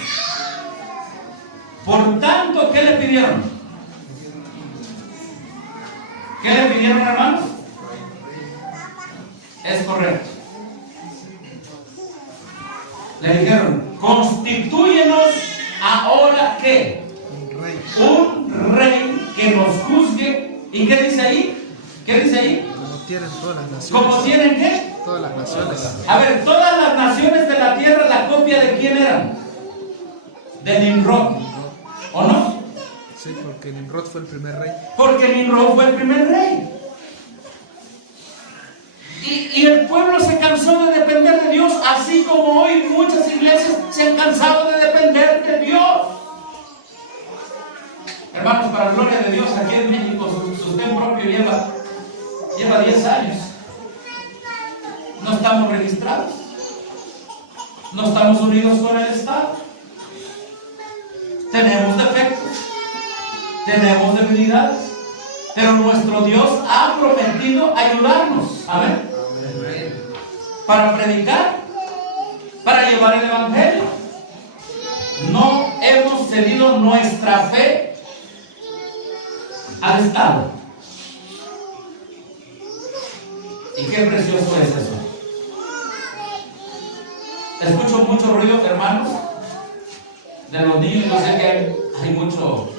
Por tanto, ¿qué le pidieron? ¿Qué le pidieron, hermanos? Es correcto. Le dijeron: constitúyenos ahora ¿qué? Un rey que nos juzgue. ¿Y qué dice ahí? ¿Qué dice ahí? Como tienen todas las naciones. ¿Cómo tienen qué? Todas las naciones. A ver, todas las naciones de la tierra, ¿la copia de quién eran? De Nimrod, ¿o no? Sí, porque Nimrod fue el primer rey. Porque Nimrod fue el primer rey. Y el pueblo se cansó de depender de Dios, así como hoy muchas iglesias se han cansado de depender de Dios. Hermanos, para la gloria de Dios, aquí en México su sustento propio lleva 10 años. No estamos registrados. No estamos unidos con el Estado. Tenemos defectos. Tenemos debilidades. Pero nuestro Dios ha prometido ayudarnos. Amén. Para predicar, para llevar el evangelio. No hemos cedido nuestra fe al Estado. Y qué precioso es eso. Escucho mucho ruido, hermanos, de los niños. Yo sé que hay mucho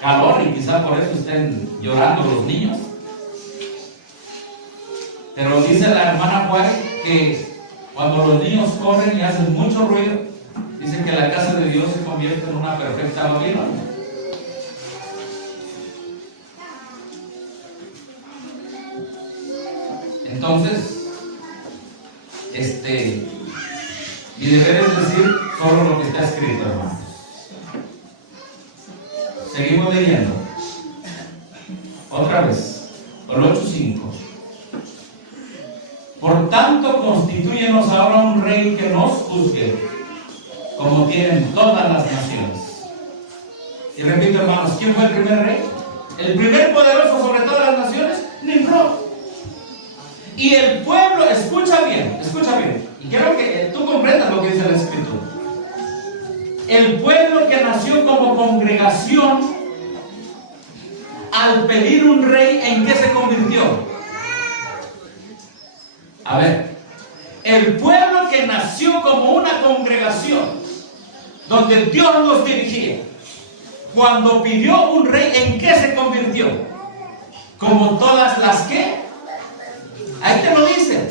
calor y quizá por eso estén llorando los niños. Pero dice la hermana White que cuando los niños corren y hacen mucho ruido, dice que la casa de Dios se convierte en una perfecta Babilonia. Entonces, mi deber es decir solo lo que está escrito, hermanos. Seguimos leyendo. Otra vez, el 8:5. Por tanto, constitúyenos ahora un rey que nos juzgue, como tienen todas las naciones. Y repito, hermanos, ¿quién fue el primer rey? El primer poderoso sobre todas las naciones, Nimrod. Y el pueblo, escucha bien, y quiero que tú comprendas lo que dice la Escritura. El pueblo que nació como congregación, al pedir un rey, ¿en qué se convirtió? A ver, el pueblo que nació como una congregación, donde Dios los dirigía, cuando pidió un rey, ¿en qué se convirtió? Como todas las que... Ahí te lo dice.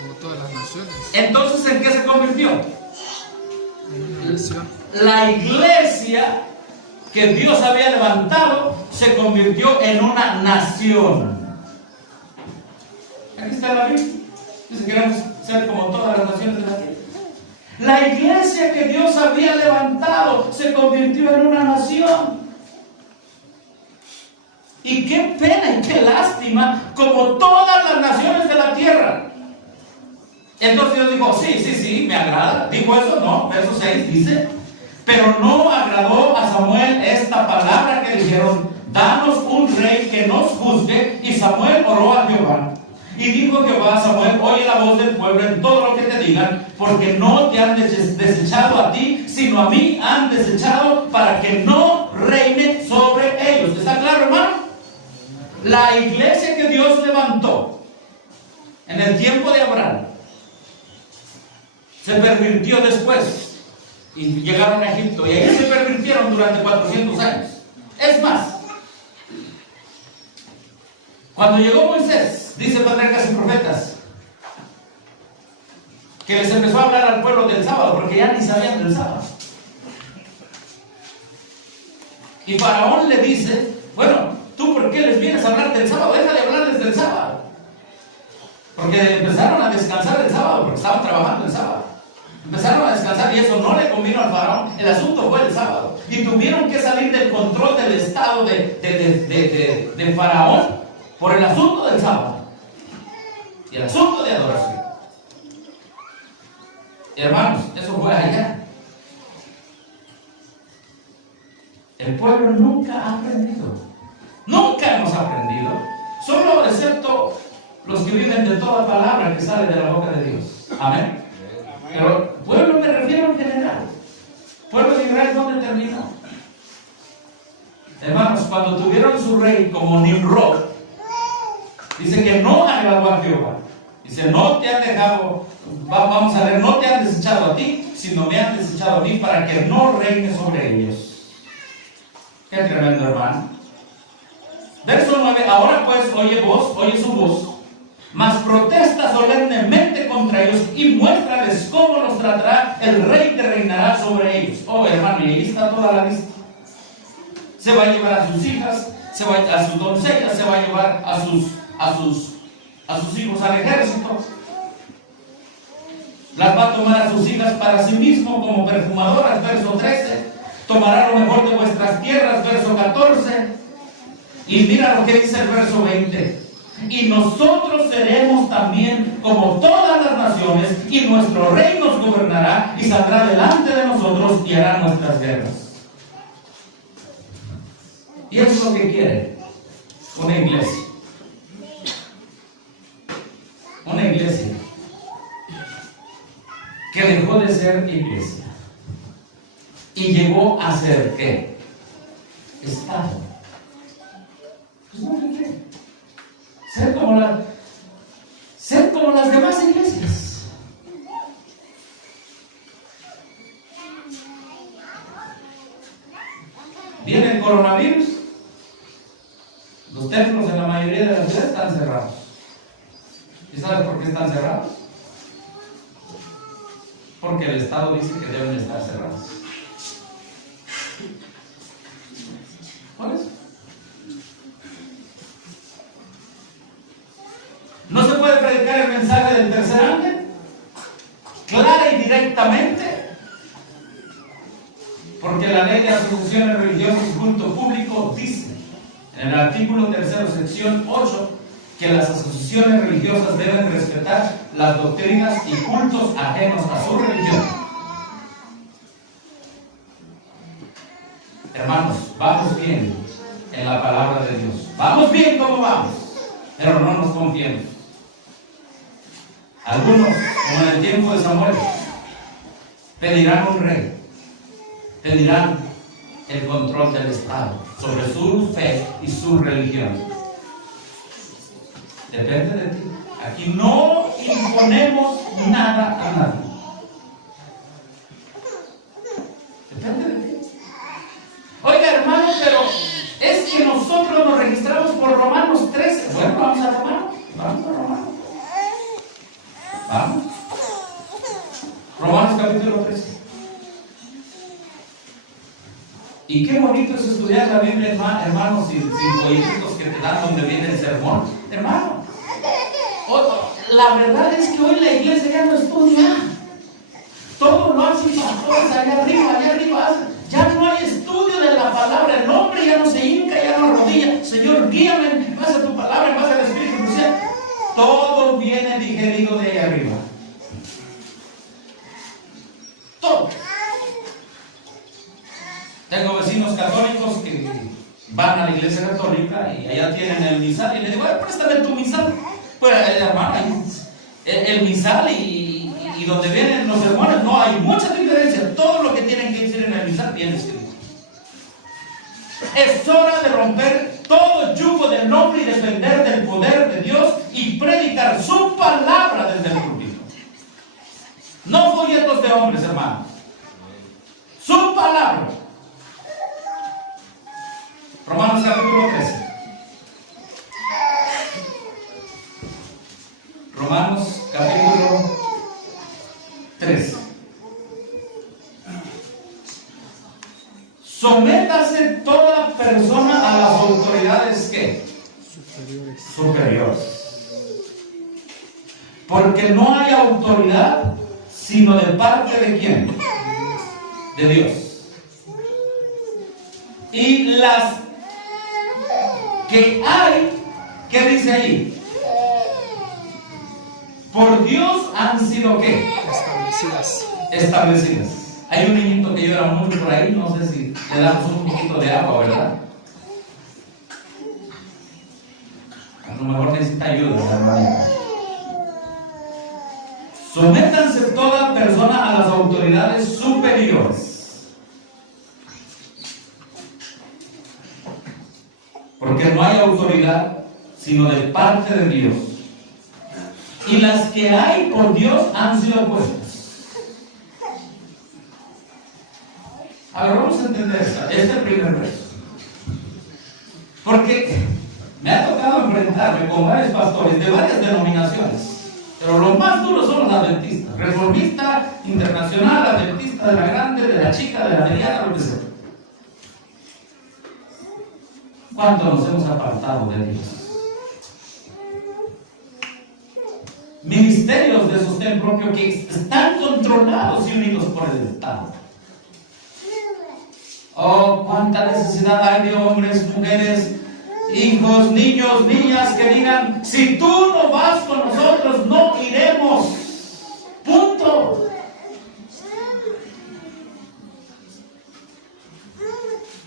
Como todas las naciones. Entonces, ¿en qué se convirtió? En una nación. La iglesia que Dios había levantado se convirtió en una nación. Aquí está la Biblia. Dice que queremos ser como todas las naciones de la tierra. La iglesia que Dios había levantado se convirtió en una nación. Y qué pena y qué lástima, como todas las naciones de la tierra. Entonces Dios dijo, sí, me agrada. ¿Dijo eso? No, verso 6 dice, pero no agradó a Samuel esta palabra que dijeron, danos un rey que nos juzgue. Y Samuel oró a Jehová. Y dijo Jehová a Samuel, oye la voz del pueblo en todo lo que te digan, porque no te han desechado a ti, sino a mí han desechado para que no reine sobre ellos. ¿Está claro, hermano? La iglesia que Dios levantó en el tiempo de Abraham se pervirtió después y llegaron a Egipto, y ahí se pervirtieron durante 400 años. Es más, cuando llegó Moisés, dice Patriarcas y Profetas, que les empezó a hablar al pueblo del sábado, porque ya ni sabían del sábado. Y Faraón le dice, bueno, ¿tú por qué les vienes a hablar del sábado? Deja de hablarles del sábado. Porque empezaron a descansar el sábado, porque estaban trabajando el sábado. Empezaron a descansar y eso no le convino al faraón. El asunto fue el sábado. Y tuvieron que salir del control del estado de faraón por el asunto del sábado. Y el asunto de adoración. Hermanos, eso fue allá. El pueblo nunca ha aprendido. Nunca hemos aprendido, solo excepto los que viven de toda palabra que sale de la boca de Dios. Amén. Pero pueblo me refiero en general. Pueblo de Israel, ¿dónde terminó? Hermanos, cuando tuvieron su rey como Nimrod, dice que no agradó a Jehová. Dice, no te han dejado, vamos a ver, no te han desechado a ti, sino me han desechado a mí para que no reine sobre ellos. Qué tremendo, hermano. Verso 9, ahora pues oye su voz, mas protesta solemnemente contra ellos y muéstrales cómo los tratará el rey que reinará sobre ellos. Oh, hermano, y ahí está toda la lista. Se va a llevar a sus hijas, a sus doncellas, se va a llevar a sus hijos al ejército. Las va a tomar a sus hijas para sí mismo como perfumadoras, verso 13. Tomará lo mejor de vuestras tierras, verso 14. Y mira lo que dice el verso 20. Y nosotros seremos también como todas las naciones, y nuestro rey nos gobernará y saldrá delante de nosotros y hará nuestras guerras. Y eso es lo que quiere una iglesia. Una iglesia que dejó de ser iglesia y llegó a ser ¿qué? Estado. Ser como las demás iglesias. Viene el coronavirus, los templos en la mayoría de las ciudades están cerrados. ¿Y sabes por qué están cerrados? Porque el Estado dice que deben estar cerrados. ¿Por eso? No se puede predicar el mensaje del tercer ángel clara y directamente, porque la ley de asociaciones religiosas y culto público dice en el artículo 3, sección 8, que las asociaciones religiosas deben respetar las doctrinas y cultos ajenos a su religión. Hermanos, vamos bien en la palabra de Dios. Vamos bien como vamos, pero no nos confiemos. Algunos, como en el tiempo de Samuel, pedirán un rey, pedirán el control del Estado sobre su fe y su religión. Depende de ti. Aquí no imponemos nada a nadie. Depende de ti. Oiga, hermano, pero es que nosotros nos registramos por Romanos 13. Bueno, vamos a Romanos. Vamos a Romanos. Vamos. Romanos capítulo 13. Y qué bonito es estudiar la Biblia, hermanos, sin folletos que te dan donde viene el sermón. Hermano, la verdad es que hoy la iglesia ya no estudia. Todo lo hacen pastores allá arriba. Ya no hay estudio de la palabra. El hombre ya no se hinca, ya no arrodilla. Señor, guíame en base a tu palabra, en base al Espíritu Santo. Todo viene digerido de ahí arriba. Todo. Tengo vecinos católicos que van a la iglesia católica y allá tienen el misal. Y le digo, préstame tu misal. Pues, hermano, el misal y donde vienen los sermones, no hay mucha diferencia. Todo lo que tienen que decir en el misal viene escrito. Es hora de romper todo yugo del nombre y depender del poder de Dios y predicar su palabra desde el púlpito. No folletos de hombres, hermanos. Su palabra. Romanos capítulo 13. Romanos capítulo 13. Sométase toda persona a las autoridades ¿qué? Superiores. Porque no hay autoridad sino de parte de ¿quién? De Dios. Y las que hay, ¿qué dice ahí? Por Dios han sido ¿qué? Establecidas. Hay un niñito que llora mucho por ahí, no sé si le damos un poquito de agua, ¿verdad? A lo mejor necesita ayuda, hermanita. Sométanse toda persona a las autoridades superiores. Porque no hay autoridad sino de parte de Dios. Y las que hay por Dios han sido puestas. A ver, vamos a entender esta. Este es el primer verso. Porque me ha tocado enfrentarme con varios pastores de varias denominaciones. Pero los más duros son los adventistas. Reformista, internacional, adventista de la grande, de la chica, de la mediana, lo que sea. ¿Cuánto nos hemos apartado de Dios? Ministerios de sostén propio que están controlados y unidos por el Estado. Oh, cuánta necesidad hay de hombres, mujeres, hijos, niños, niñas que digan, si tú no vas con nosotros, no iremos. Punto.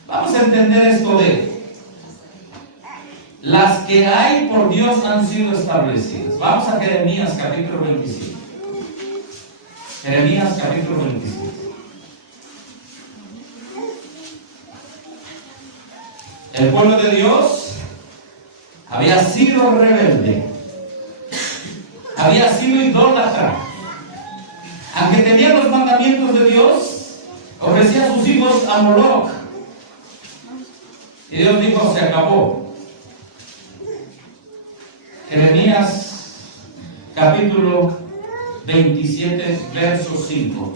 Vamos a entender esto de las que hay por Dios han sido establecidas. Vamos a Jeremías capítulo 27. Jeremías capítulo 27. El pueblo de Dios había sido rebelde, había sido idólatra. Aunque tenía los mandamientos de Dios, ofrecía a sus hijos a Moloch. Y Dios dijo, se acabó. Jeremías capítulo 27, verso 5.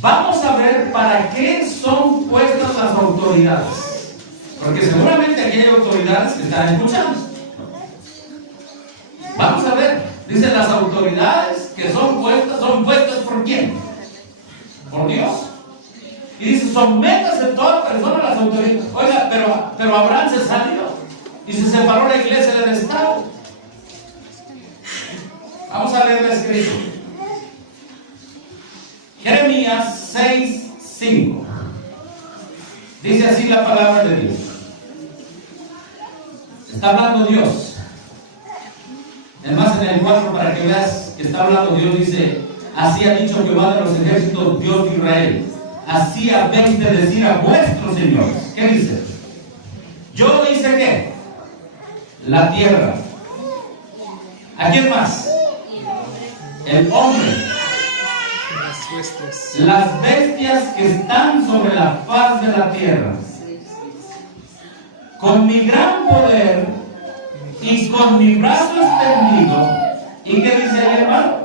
Vamos a ver para qué son puestas las autoridades. Porque seguramente aquí hay autoridades que están escuchando. Vamos a ver. Dice las autoridades que son puestas ¿por quién? Por Dios. Y dice, sométase toda persona a las autoridades. Oiga, pero Abraham se salió y se separó la iglesia del Estado. Vamos a leer la escritura. Jeremías 6:5. Dice así la palabra de Dios. Está hablando Dios. Además, en el 4, para que veas que está hablando Dios, dice: así ha dicho Jehová de los ejércitos, Dios de Israel. Así habéis de decir a vuestros señores. ¿Qué dice? Yo hice ¿qué? La tierra. ¿A quién más? El hombre. Las bestias que están sobre la faz de la tierra. Con mi gran poder y con mi brazo extendido. ¿Y qué dice el hermano?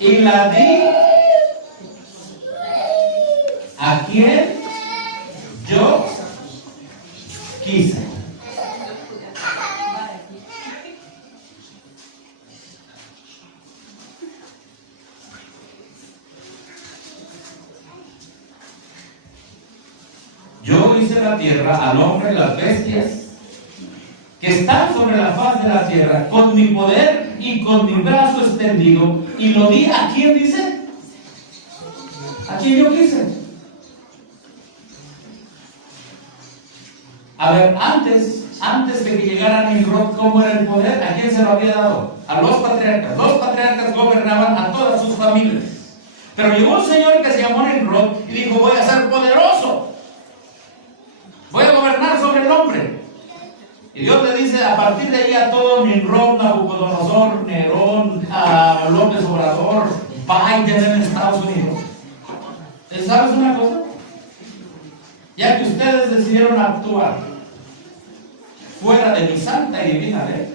Y la di a quien yo quise. Yo hice la tierra, al hombre, las bestias que están sobre la faz de la tierra, con mi poder y con mi brazo extendido, y lo di a quien dice, a quien yo quise. A ver, antes de que llegara Nimrod, ¿cómo era el poder? ¿A quién se lo había dado? A los patriarcas. Los patriarcas gobernaban a todas sus familias. Pero llegó un señor que se llamó Nimrod y dijo: voy a ser poderoso. Voy a gobernar sobre el hombre. Y Dios le dice, a partir de ahí, a todo Nimrod, Nabucodonosor, Nerón, a López Obrador, Biden en Estados Unidos. ¿Sabes una cosa? Ya que ustedes decidieron actuar fuera de mi santa y divina ley,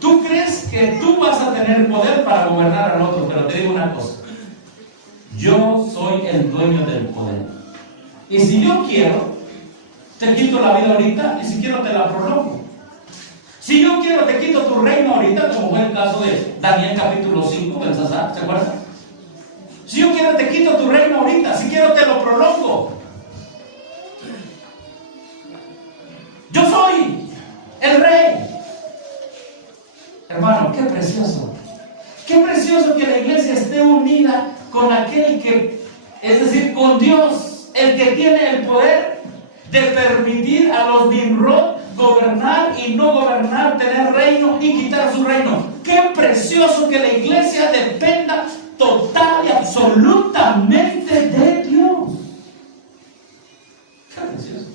tú crees que tú vas a tener poder para gobernar al otro, pero te digo una cosa: yo soy el dueño del poder. Y si yo quiero, te quito la vida ahorita, y si quiero te la prolongo. Si yo quiero, te quito tu reino ahorita, como fue el caso de Daniel capítulo 5, Belsasar, ¿se acuerdan? Si yo quiero, te quito tu reino ahorita, si quiero te lo prolongo. Yo soy el rey. Hermano, qué precioso. Qué precioso que la iglesia esté unida con aquel que, es decir, con Dios, el que tiene el poder de permitir a los Nimrod gobernar y no gobernar, tener reino y quitar su reino. Qué precioso que la iglesia dependa total y absolutamente de Dios. Qué precioso.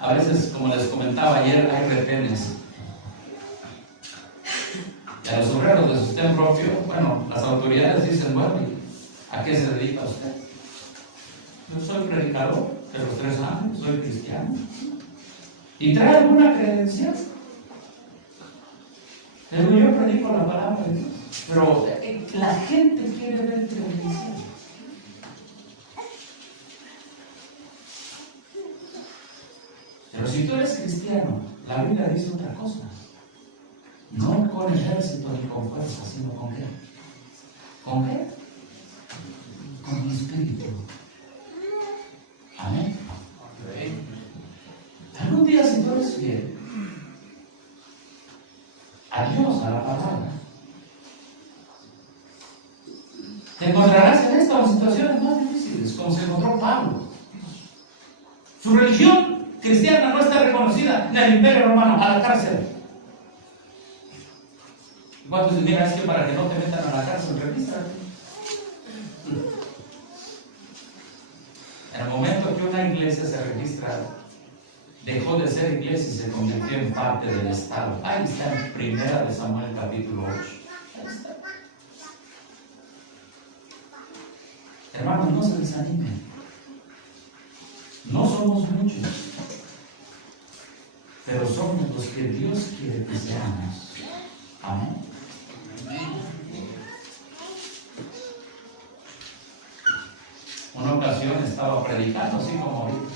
A veces, como les comentaba ayer, hay retenes. Y a los obreros de sostén propio, bueno, las autoridades dicen: bueno, ¿a qué se dedica usted? Yo soy predicador de los 3 años, soy cristiano. ¿Y trae alguna credencial? Pero yo predico la palabra de Dios. Pero la gente quiere ver credencial. Pero si tú eres cristiano, la Biblia dice otra cosa: no con ejército ni con fuerza, sino con qué. ¿Con qué? Con mi espíritu. Amén. Algún día, si tú eres fiel a Dios, a la palabra, te encontrarás en estas situaciones más difíciles, como se encontró Pablo. Su religión cristiana no está reconocida en el Imperio Romano, a la cárcel. ¿Cuántos dicen: mira, es que para que no te metan a la cárcel, regístrate? En el momento que una iglesia se registra, dejó de ser iglesia y se convirtió en parte del Estado. Ahí está en 1 Samuel capítulo 8. Ahí está. Hermanos, no se desanimen. No somos muchos. pero somos los que Dios quiere que seamos. Amén. Una ocasión estaba predicando, así como ahorita,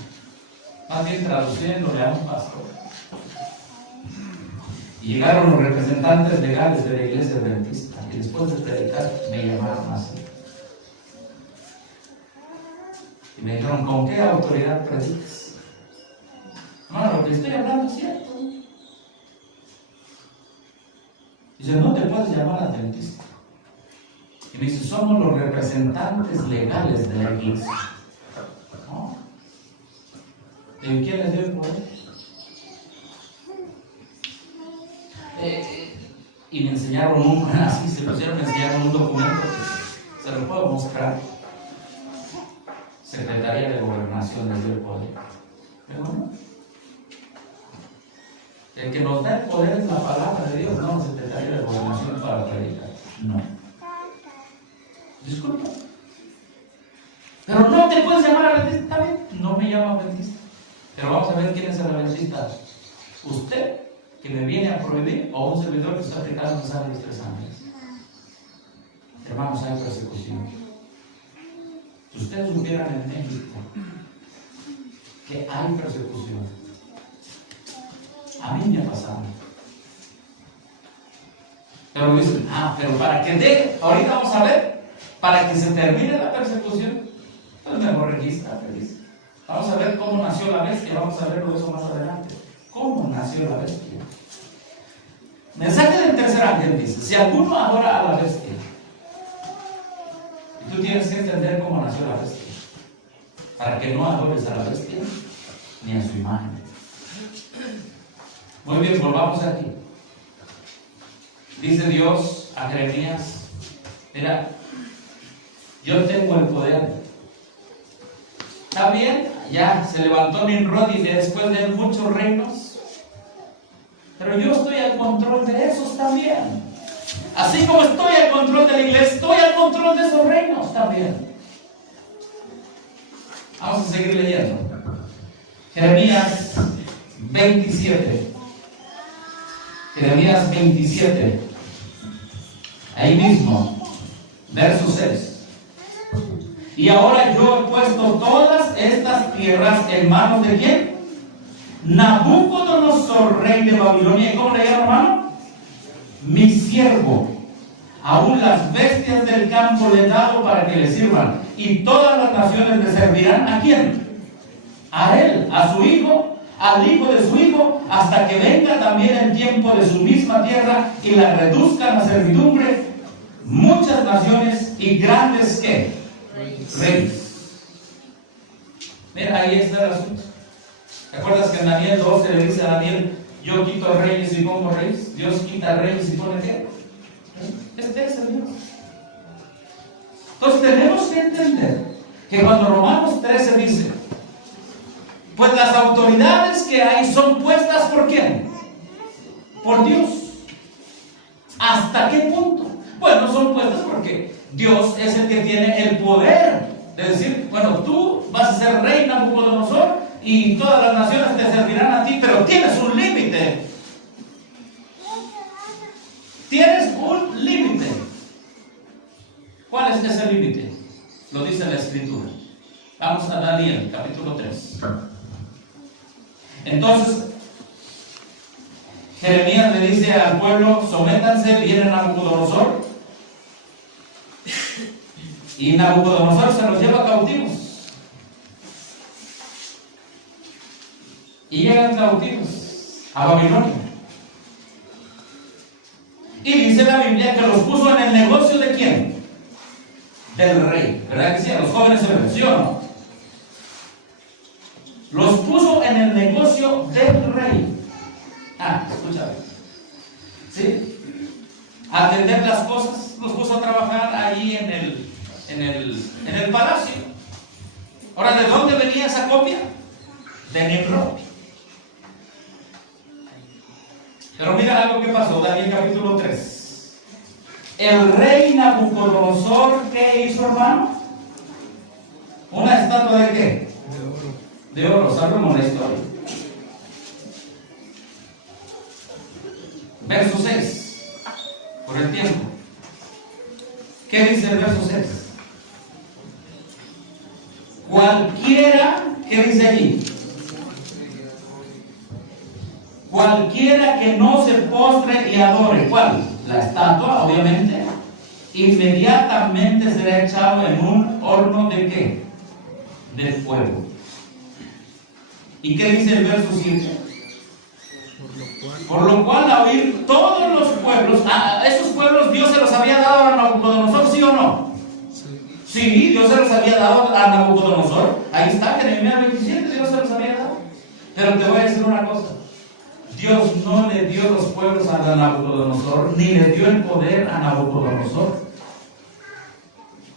más bien traduciéndole a un pastor. Y llegaron los representantes legales de la iglesia adventista y después de predicar me llamaron así. Y me dijeron, ¿con qué autoridad predicas? Hermano, lo que estoy hablando es cierto. Dice, no te puedes llamar adventista. Y me dice, somos los representantes legales de la iglesia. ¿No? ¿De quién les dio el poder? Y me enseñaron así se pusieron a enseñar un documento que se lo puedo mostrar. Secretaría de Gobernación les dio el poder. Pero no. El que nos da el poder es la palabra de Dios, no la Secretaría de Gobernación para predicar. No. Disculpa. Pero no te puedes llamar adventista. ¿Está bien? No me llamo adventista. Pero vamos a ver quién es el adventista. ¿Usted, que me viene a prohibir, o un servidor que está aplicando un salvo de 3 años? Hermanos, hay persecución. Si ustedes supieran en México que hay persecución, a mí me ha pasado. Pero dicen, pero para que deje, ahorita vamos a ver, para que se termine la persecución, pues mejor registra, feliz. Vamos a ver cómo nació la bestia, vamos a verlo eso más adelante. ¿Cómo nació la bestia? Mensaje del tercer ángel dice, si alguno adora a la bestia, y tú tienes que entender cómo nació la bestia, para que no adores a la bestia, ni a su imagen. Muy bien, volvamos aquí. Dice Dios a Jeremías, mira, yo tengo el poder. ¿Está bien? Ya se levantó Nimrod y después de muchos reinos. Pero yo estoy al control de esos también. Así como estoy al control de la iglesia, estoy al control de esos reinos también. Vamos a seguir leyendo. Jeremías 27. Jeremías 27. Ahí mismo, verso 6. Y ahora yo he puesto todas estas tierras en manos de ¿quién? Nabucodonosor, rey de Babilonia. ¿Y cómo le llama, hermano? Mi siervo. Aún las bestias del campo le he dado para que le sirvan. Y todas las naciones le servirán ¿a quién? A él, a su hijo, al hijo de su hijo, hasta que venga también el tiempo de su misma tierra y la reduzcan a servidumbre muchas naciones y grandes ¿qué? Reyes. Mira, ahí está el asunto. ¿Te acuerdas que en Daniel 12 le dice a Daniel, yo quito reyes y pongo reyes? Dios quita reyes y pone ¿qué? Este es el Dios. Entonces tenemos que entender que cuando Romanos 13 dice, pues las autoridades que hay son puestas ¿por quién? Por Dios. ¿Hasta qué punto? Bueno, son puestas porque Dios es el que tiene el poder de decir, bueno, tú vas a ser rey Nabucodonosor y todas las naciones te servirán a ti, pero tienes un límite. Tienes un límite. ¿Cuál es ese límite? Lo dice la Escritura. Vamos a Daniel, capítulo 3. Entonces, Jeremías le dice al pueblo, sométanse, viene Nabucodonosor. Y Nabucodonosor se los lleva cautivos. Y llegan cautivos a Babilonia. Y dice la Biblia que los puso en el negocio ¿de quién? Del rey. ¿Verdad que sí? A los jóvenes se les dio, ¿no? Los puso en el negocio del rey. Escúchame. ¿Sí? Atender las cosas, los puso a trabajar allí en el palacio. Ahora, ¿de dónde venía esa copia? De Nimrod. Pero mira algo que pasó, Daniel capítulo 3. El rey Nabucodonosor, ¿qué hizo, hermano? ¿Una estatua de qué? De oro. Sabemos la historia. Verso 6. Por el tiempo. ¿Qué dice el verso 6? Cualquiera, ¿qué dice allí? Cualquiera que no se postre y adore, ¿cuál? La estatua, obviamente, inmediatamente será echado en un horno de ¿qué? De fuego. ¿Y qué dice el verso 7? Por lo cual a oír todos los pueblos, a esos pueblos Dios se los había dado a Nabucodonosor, ¿sí o no? Sí, Dios se los había dado a Nabucodonosor. Ahí está, Jeremías 27, Dios se los había dado. Pero te voy a decir una cosa. Dios no le dio los pueblos a Nabucodonosor, ni le dio el poder a Nabucodonosor,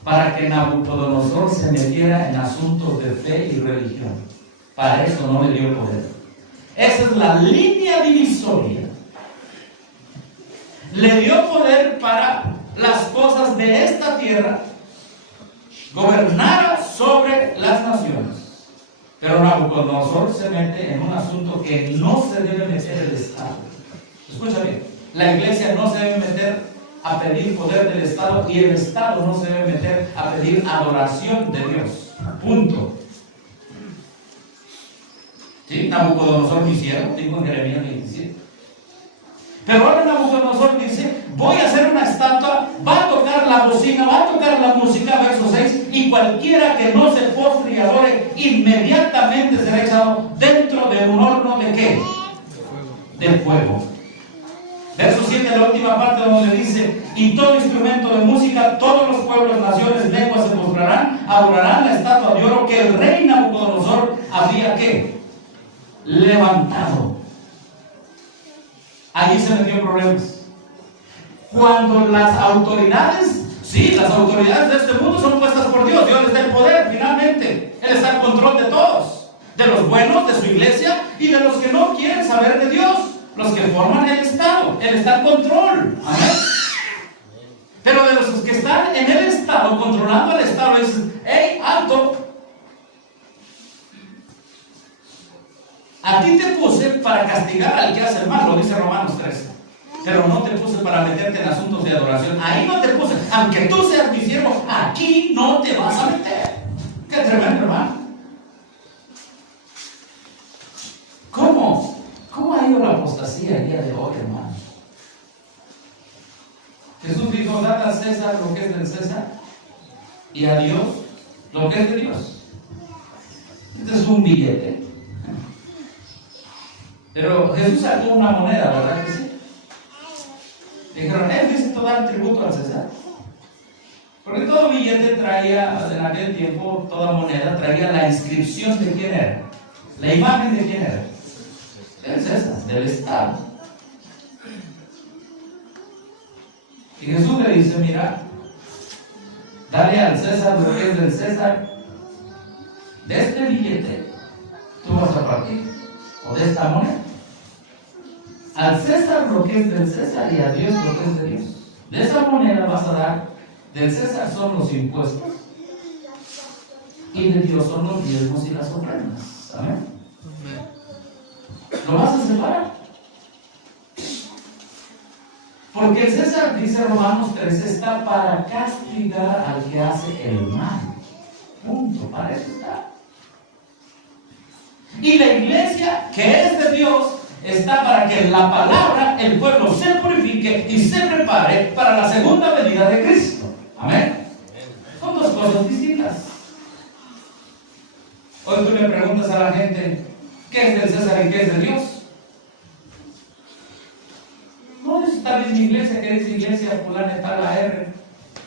para que Nabucodonosor se metiera en asuntos de fe y religión. Para eso no le dio el poder. Esa es la línea divisoria. Le dio poder para las cosas de esta tierra, gobernara sobre las naciones. Pero Nabucodonosor se mete en un asunto que no se debe meter el Estado. Escucha bien, la iglesia no se debe meter a pedir poder del Estado y el Estado no se debe meter a pedir adoración de Dios. Punto. ¿Sí? Nabucodonosor lo hicieron, dijo en Jeremías 27. Pero ahora Nabucodonosor dice, voy a hacer una estatua, va a tocar la bocina, va a tocar la música, verso 6, y cualquiera que no se postre y adore, inmediatamente será echado dentro de un horno de ¿qué? De fuego. Verso 7, la última parte donde dice, y todo instrumento de música, todos los pueblos, naciones, lenguas se postrarán, adorarán la estatua de oro que el rey Nabucodonosor había ¿qué? Levantado. Allí se metió en problemas. Cuando las autoridades, sí, las autoridades de este mundo son puestas por Dios. Dios les da el poder finalmente. Él está en control de todos. De los buenos, de su iglesia y de los que no quieren saber de Dios. Los que forman el Estado. Él está en control. Amén. Pero de los que están en el Estado, controlando el Estado, dicen, hey, alto. A ti te puse para castigar al que hace el mal, lo dice Romanos 13. Pero no te puse para meterte en asuntos de adoración. Ahí no te puse. Aunque tú seas mi siervo, aquí no te vas a meter. Qué tremendo, hermano. ¿Cómo ha ido la apostasía el día de hoy, hermano? Jesús dijo, dad a César lo que es del César y a Dios lo que es de Dios. Este es un billete. Pero Jesús sacó una moneda, ¿verdad que sí? Dijeron, él dice dar tributo al César. Porque todo billete traía, en aquel tiempo, toda moneda traía la inscripción de quién era. La imagen de quién era. Del César, del Estado. Y Jesús le dice, mira, dale al César lo que es del César. De este billete, tú vas a partir. O de esta moneda. Al César lo que es del César y a Dios lo que es de Dios. De esa moneda vas a dar, del César son los impuestos y de Dios son los diezmos y las ofrendas. ¿Amén? Lo vas a separar. Porque el César, dice Romanos 3, está para castigar al que hace el mal. Punto, para eso está. Y la iglesia, que es de Dios, está para que la palabra, el pueblo se purifique y se prepare para la segunda venida de Cristo. Amén. Son dos cosas distintas. Hoy tú le preguntas a la gente, ¿qué es del César y qué es de Dios? No está bien mi iglesia, que es iglesia fulana está la R.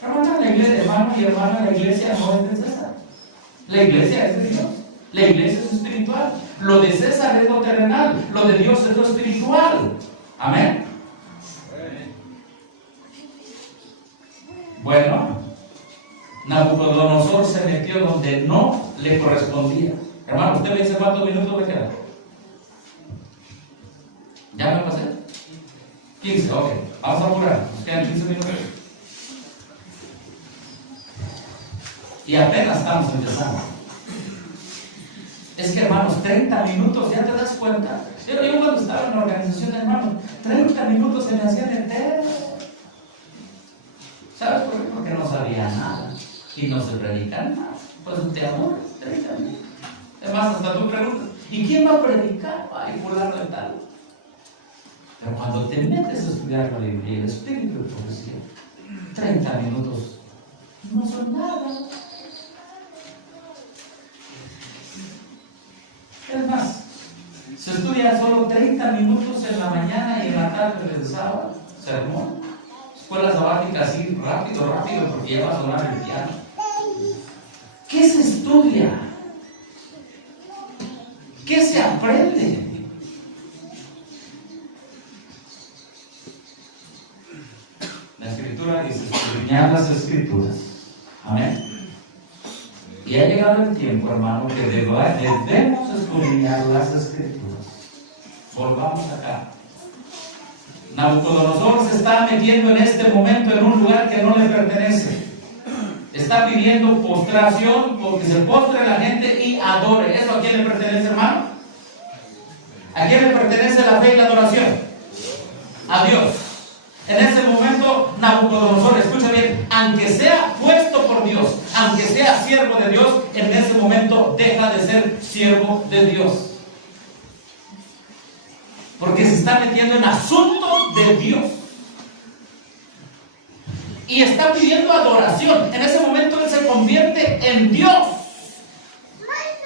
Hermana, la iglesia, hermano y hermana, la iglesia no es del César. La iglesia es de Dios. La iglesia es espiritual. Lo de César es lo terrenal. Lo de Dios es lo espiritual. Amén. Bueno, Nabucodonosor se metió donde no le correspondía. Hermano, ¿usted me dice cuántos minutos me quedan? ¿Ya me pasé? 15, ok. Vamos a apurar. Nos quedan 15 minutos. Y apenas estamos empezando. Es que, hermanos, 30 minutos, ya te das cuenta? Yo cuando estaba en la organización de hermanos, 30 minutos se me hacían eternos. ¿Sabes por qué? Porque no sabía nada y no se predican nada. Pues te aburres, 30 minutos. Es más, hasta tú preguntas, ¿y quién va a predicar? Ay, fulano de tal. Pero cuando te metes a estudiar la Biblia y el espíritu de profecía, 30 minutos no son nada. Es más, se estudia solo 30 minutos en la mañana y en la tarde del sábado, sermón. Escuela sabática así, rápido, porque ya va a sonar el piano. ¿Qué se estudia? ¿Qué se aprende? La Escritura dice, escudriñad las Escrituras. Amén. Y ha llegado el tiempo, hermano, que debemos escudriñar las Escrituras. Volvamos acá. Nabucodonosor se está metiendo en este momento en un lugar que no le pertenece. Está pidiendo postración porque se postre la gente y adore. ¿Eso a quién le pertenece, hermano? ¿A quién le pertenece la fe y la adoración? A Dios. En ese momento, Nabucodonosor, escucha bien, aunque sea puesto por Dios, aunque sea siervo de Dios, en ese momento deja de ser siervo de Dios. Porque se está metiendo en asuntos de Dios. Y está pidiendo adoración. En ese momento él se convierte en Dios.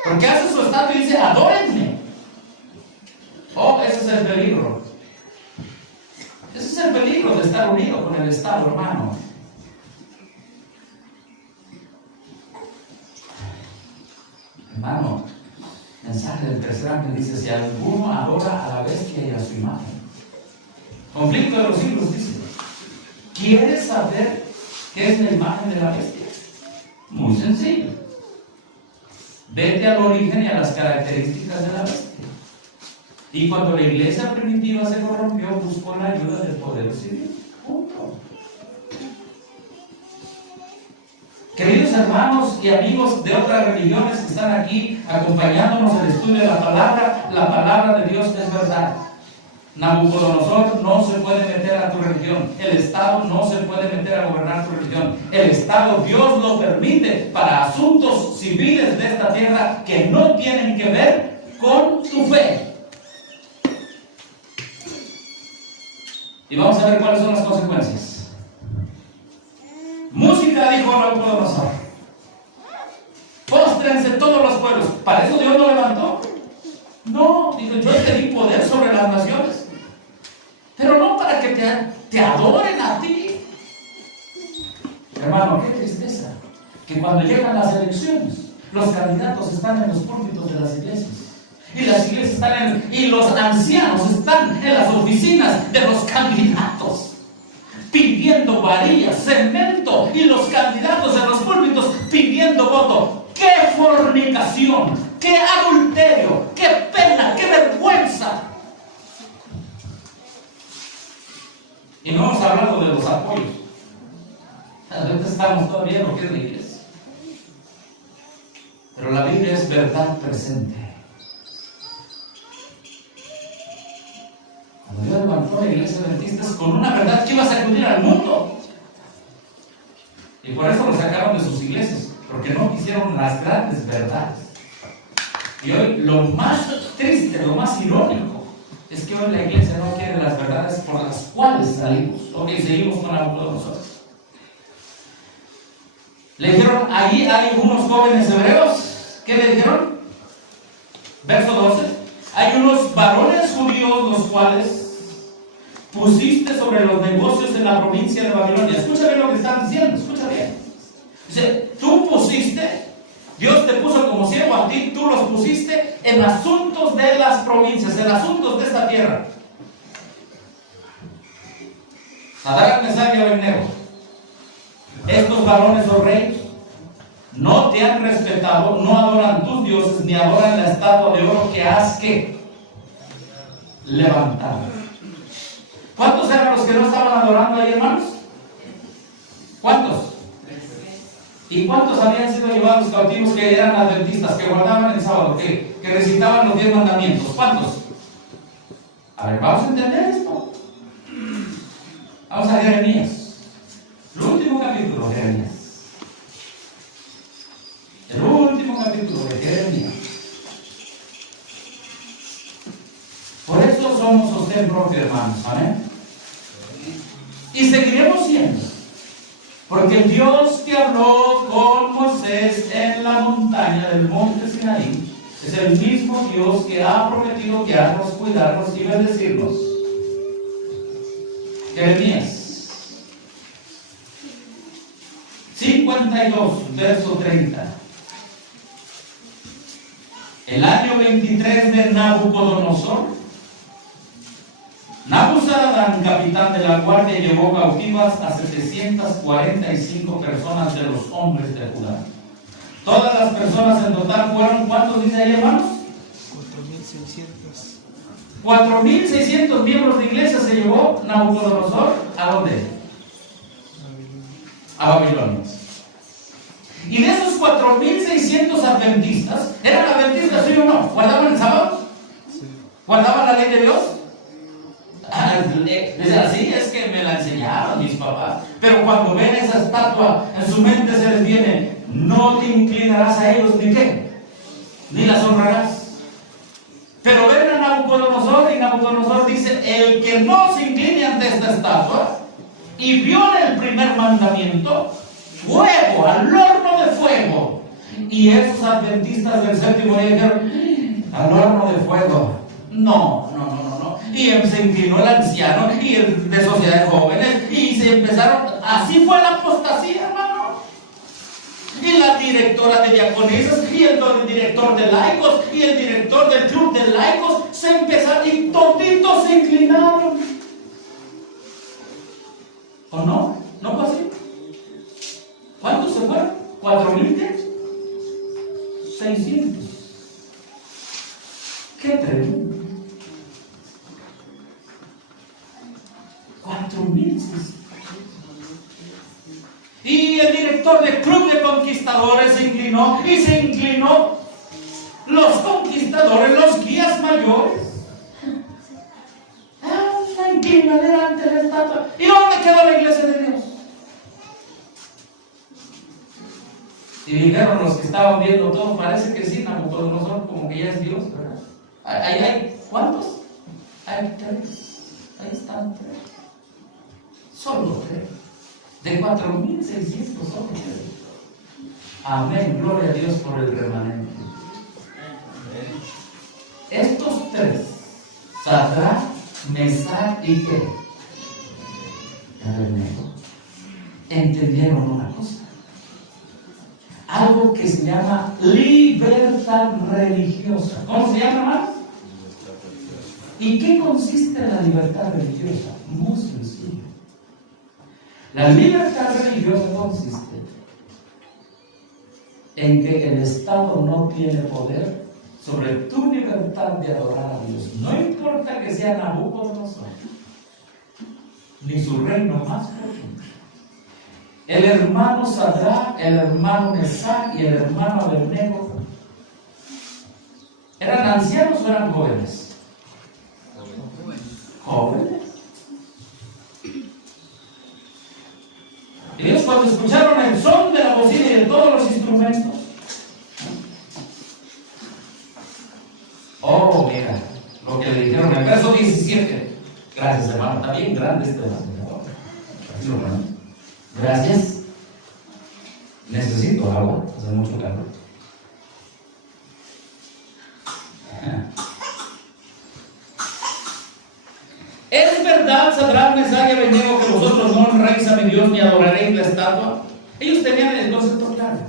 Porque hace su estatua y dice, adórenme. Oh, ese es el peligro. Ese es el peligro de estar unido con el Estado, hermano. Hermano, mensaje del tercer ángel dice, si alguno adora a la bestia y a su imagen. Conflicto de los siglos dice, ¿quieres saber qué es la imagen de la bestia? Muy sencillo. Vete al origen y a las características de la bestia. Y cuando la iglesia primitiva se corrompió, buscó la ayuda del poder civil. Punto. Queridos hermanos y amigos de otras religiones que están aquí acompañándonos en el estudio de la palabra de Dios es verdad. Nabucodonosor no se puede meter a tu religión. El Estado no se puede meter a gobernar tu religión. El Estado, Dios lo permite para asuntos civiles de esta tierra que no tienen que ver con tu fe. Y vamos a ver cuáles son las consecuencias. Música, dijo Nabucodonosor. Póstrense todos los pueblos. ¿Para eso Dios lo levantó? No, dijo, yo te di poder sobre las naciones. Pero no para que te adoren a ti. Hermano, qué tristeza que cuando llegan las elecciones, los candidatos están en los púlpitos de las iglesias. Y las iglesias están y los ancianos están en las oficinas de los candidatos pidiendo varillas, cemento, y los candidatos en los púlpitos pidiendo voto. ¡Qué fornicación! ¡Qué adulterio! ¡Qué pena! ¡Qué vergüenza! Y no hemos hablado de los apoyos. A veces estamos todavía en lo que es la iglesia. Pero la Biblia es verdad presente. Cuando Dios levantó la iglesia adventista con una verdad que iba a sacudir al mundo. Y por eso lo sacaron de sus iglesias, porque no quisieron las grandes verdades. Y hoy lo más triste, lo más irónico, es que hoy la iglesia no quiere las verdades por las cuales salimos. Ok, seguimos con Nabucodonosor. Le dijeron, ahí hay unos jóvenes hebreos. ¿Qué le dijeron? Verso 12. Hay unos varones judíos los cuales pusiste sobre los negocios en la provincia de Babilonia. Escucha bien lo que están diciendo, escucha bien. Dice, tú pusiste, Dios te puso como siervo a ti, tú los pusiste en asuntos de las provincias, en asuntos de esta tierra. Sadrach, Mesach y Abednego, estos varones, oh rey, no te han respetado, no adoran tus dioses, ni adoran la estatua de oro que has que levantar. ¿Cuántos eran los que no estaban adorando ahí, hermanos? ¿Cuántos? ¿Y cuántos habían sido llevados cautivos que eran adventistas, que guardaban el sábado? ¿Qué? que recitaban los 10 mandamientos. ¿Cuántos? A ver, vamos a entender esto. Vamos a Jeremías. El último capítulo de Jeremías. El último capítulo de Jeremías. Por eso somos sostén propio, hermanos. Amén. Y seguiremos siendo. Porque el Dios que habló con Moisés en la montaña del monte Sinaí es el mismo Dios que ha prometido guiarnos, cuidarnos y bendecirnos. Jeremías 52, verso 30. El año 23 de Nabucodonosor, Nabuzaradán, capitán de la guardia, llevó cautivas a 745 personas de los hombres de Judá. Todas las personas en total fueron, ¿cuántos dice ahí, hermanos? 4.600. 4.600 miembros de iglesia se llevó Nabucodonosor. ¿A dónde? A Babilonia. Y de esos 4.600 adventistas, ¿eran adventistas sí o no? ¿Guardaban el sábado? Sí. ¿Guardaban la ley de Dios? Es así, es que me la enseñaron mis papás. Pero cuando ven esa estatua, en su mente se les viene: no te inclinarás a ellos, ni qué, ni las honrarás. Pero ven a Nabucodonosor, y Nabucodonosor dice: el que no se incline ante esta estatua y viole el primer mandamiento, fuego, al horno de fuego. Y esos adventistas del séptimo día dijeron: al horno de fuego. No. Y se inclinó el anciano y el de sociedades jóvenes, y se empezaron, así fue la apostasía, hermano. Y la directora de diaconisas, y el director de laicos, y el director del club de laicos, se empezaron, y toditos se inclinaron. ¿O no? ¿No fue así? ¿Cuántos se fueron? ¿4.600? ¡Qué tremendo! 4.600. Y el director del club de conquistadores se inclinó, y se inclinó los conquistadores, los guías mayores. La inclinadera ante la estatua. ¿Y dónde quedó la iglesia de Dios? Y dijeron los que estaban viendo todo: parece que sí, Nabucodonosor como que ya es Dios, ¿verdad? Ahí hay, ¿cuántos? Hay 3. Ahí están 3. Solo 3. De 4.600 solo 3. Amén. Gloria a Dios por el remanente. Estos 3, Sadrach, Mesach y ¿qué? Abednego, entendieron una cosa. Algo que se llama libertad religiosa. ¿Cómo se llama más? ¿Y qué consiste la libertad religiosa? Muy sencillo. La libertad religiosa consiste en que el Estado no tiene poder sobre tu libertad de adorar a Dios. No importa que sea Nabucodonosor, ni su reino más profundo. El hermano Sadrach, el hermano Mesach y el hermano Abednego, ¿eran ancianos o eran jóvenes? Jóvenes. Y ellos, cuando escucharon el son de la bocina y de todos los instrumentos, oh, mira lo que le dijeron en el verso 17. Gracias, hermano, está bien grande este hermano. Gracias. Necesito agua, hace mucho calor. ¿Es verdad, Sadrach, Mesach y Abednego, que vosotros no honráis a mi Dios ni adoraréis la estatua? Ellos tenían el concepto claro.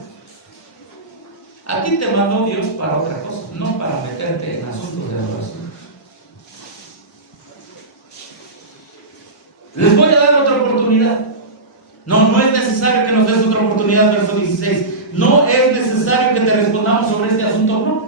A ti te mandó Dios para otra cosa, no para meterte en asuntos de adoración. Les voy a dar otra oportunidad. No es necesario que nos des otra oportunidad, verso 16. No es necesario que te respondamos sobre este asunto, no.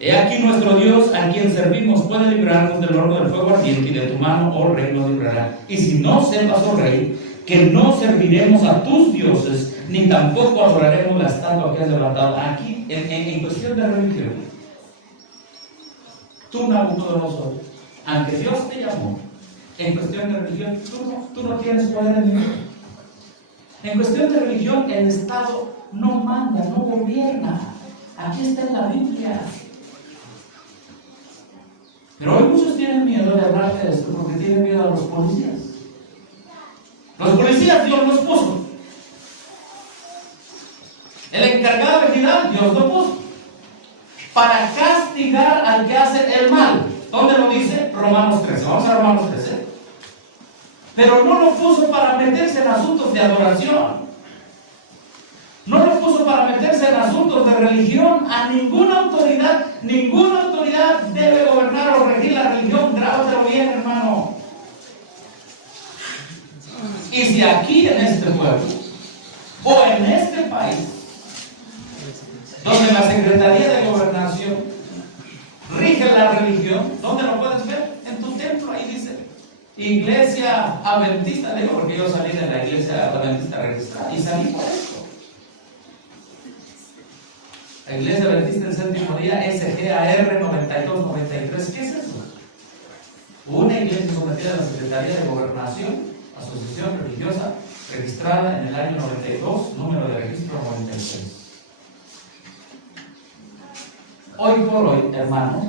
He aquí nuestro Dios, a quien servimos, puede librarnos del horno del fuego ardiente, y de tu mano, oh rey, nos librará. Y si no sepas, oh rey, que no serviremos a tus dioses, ni tampoco adoraremos la estatua que has levantado. Aquí, en cuestión de religión, tú, Nabucodonosor, aunque Dios te llamó, en cuestión de religión, tú no tienes poder en ninguno. En cuestión de religión, el Estado no manda, no gobierna. Aquí está en la Biblia. Pero hoy muchos tienen miedo de hablar de esto porque tienen miedo a los policías. Los policías Dios los puso. El encargado de vigilar Dios lo puso para castigar al que hace el mal. ¿Dónde lo dice? Romanos 13. Vamos a Romanos 13. Pero no lo puso para meterse en asuntos de adoración. No lo puso para meterse en asuntos de religión. A ninguna autoridad debe gobernar o regir la religión. Grábatelo bien, hermano. Y si aquí en este pueblo o en este país, donde la Secretaría de Gobernación rige la religión, ¿dónde lo puedes ver? En tu templo, ahí dice Iglesia Adventista, digo porque yo salí de la Iglesia Adventista registrada y salí por esto. La Iglesia Adventista del Séptimo Día, SGAR 9293, ¿qué es eso? Una iglesia sometida a la Secretaría de Gobernación, asociación religiosa, registrada en el año 92, número de registro 96. Hoy por hoy, hermanos,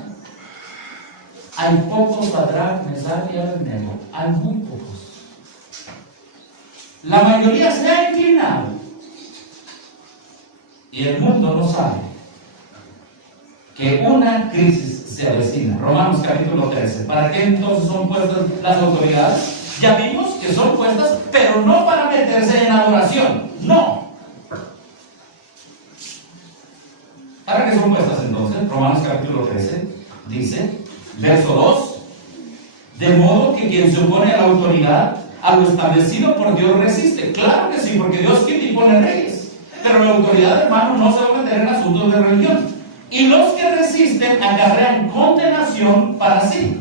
hay pocos Sadrach, Mesach y Abednego. Hay muy pocos. La mayoría se ha inclinado. Y el mundo no sabe que una crisis se avecina. Romanos capítulo 13. ¿Para qué entonces son puestas las autoridades? Ya vimos que son puestas, pero no para meterse en adoración. No. ¿Para qué son puestas entonces? Romanos capítulo 13 dice, verso 2, de modo que quien se opone a la autoridad, a lo establecido por Dios resiste. Claro que sí, porque Dios quita y pone reyes. Pero la autoridad, hermano, no se va a meter en asuntos de religión. Y los que resisten acarrean condenación para sí.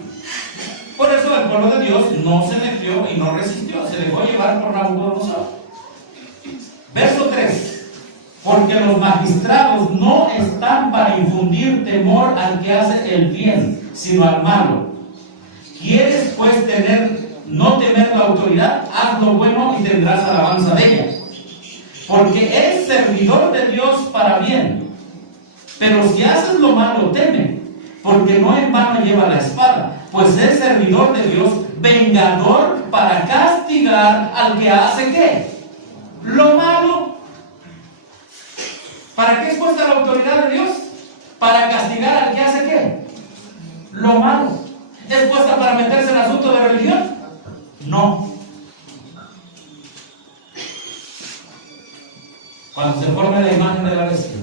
Por eso el pueblo de Dios no se metió y no resistió, se dejó llevar por Nabucodonosor. Verso 3. Porque los magistrados no están para infundir temor al que hace el bien, sino al malo. ¿Quieres pues no temer la autoridad? Haz lo bueno y tendrás alabanza de ella. Porque es servidor de Dios para bien. Pero si haces lo malo, teme, porque no en vano lleva la espada, pues es servidor de Dios, vengador para castigar al que hace ¿qué? Lo malo. ¿Para qué es puesta la autoridad de Dios? Para castigar al que hace ¿qué? Lo malo. ¿Es puesta para meterse en asuntos de religión? No. Cuando se forme la imagen de la bestia.